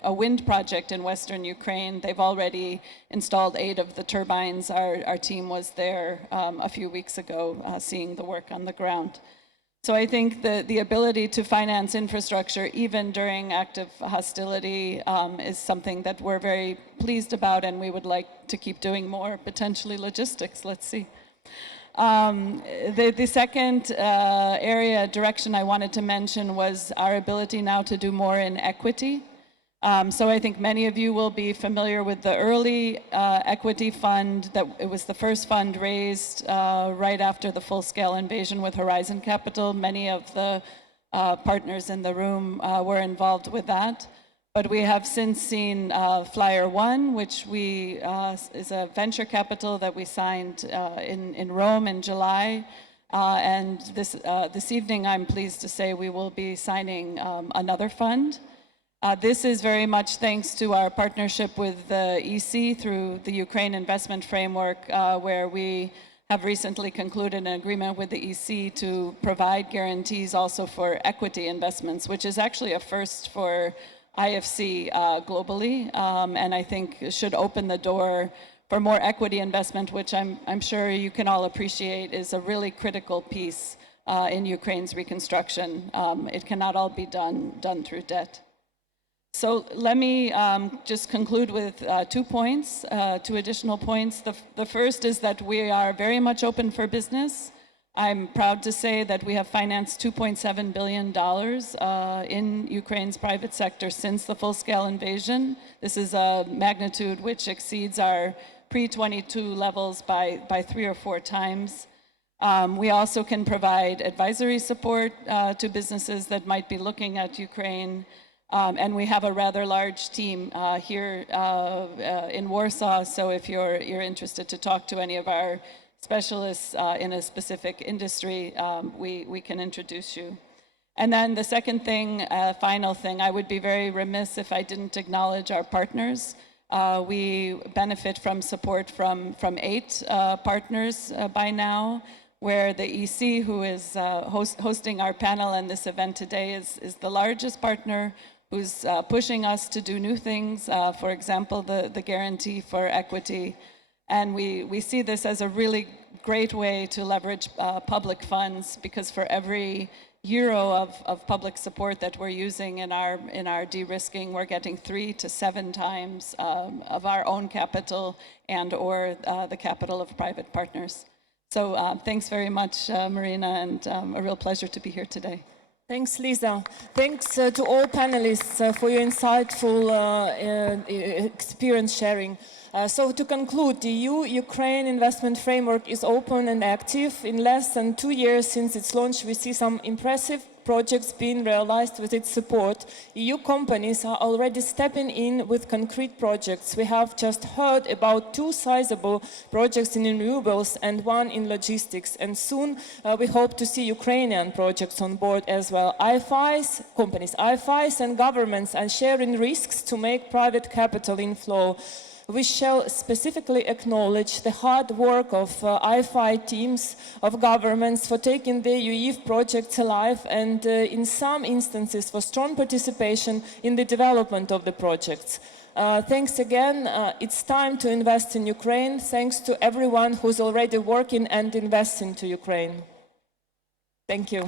a wind project in Western Ukraine. They've already installed 8 of the turbines. Our team was there a few weeks ago seeing the work on the ground. So I think the ability to finance infrastructure even during active hostility is something that we're very pleased about, and we would like to keep doing more, potentially logistics, let's see. The second direction I wanted to mention was our ability now to do more in equity. So I think many of you will be familiar with the early equity fund. It was the first fund raised right after the full-scale invasion with Horizon Capital. Many of the partners in the room were involved with that. But we have since seen Flyer One, which is a venture capital that we signed in Rome in July. And this evening, I'm pleased to say we will be signing another fund. This is very much thanks to our partnership with the EC through the Ukraine Investment Framework, where we have recently concluded an agreement with the EC to provide guarantees also for equity investments, which is actually a first for IFC globally, and I think should open the door for more equity investment, which I'm sure you can all appreciate is a really critical piece in Ukraine's reconstruction. It cannot all be done through debt. So let me just conclude with 2 points, 2 additional points. The first is that we are very much open for business. I'm proud to say that we have financed $2.7 billion in Ukraine's private sector since the full-scale invasion. This is a magnitude which exceeds our pre-22 levels by 3 or 4 times. We also can provide advisory support to businesses that might be looking at Ukraine. And we have a rather large team here in Warsaw, so if you're interested to talk to any of our specialists in a specific industry, we can introduce you. And then the second thing, final thing, I would be very remiss if I didn't acknowledge our partners. We benefit from support from 8 partners by now. where the EC, who is hosting our panel and this event today, is the largest partner, who's pushing us to do new things, for example, the guarantee for equity. And we see this as a really great way to leverage public funds, because for every euro of public support that we're using in our de-risking, we're getting 3 to 7 times of our own capital and or the capital of private partners. So thanks very much, Marina, and a real pleasure to be here today. Thanks, Lisa. Thanks to all panelists for your insightful experience sharing. So to conclude, the EU-Ukraine investment framework is open and active. In less than 2 years since its launch, we see some impressive projects being realized with its support. EU companies are already stepping in with concrete projects. We have just heard about 2 sizable projects in renewables and 1 in logistics. And soon we hope to see Ukrainian projects on board as well. IFIs and governments are sharing risks to make private capital inflow. We shall specifically acknowledge the hard work of IFI teams of governments for taking the UEF projects alive and in some instances for strong participation in the development of the projects. Thanks again. It's time to invest in Ukraine. Thanks to everyone who's already working and investing to Ukraine. Thank you.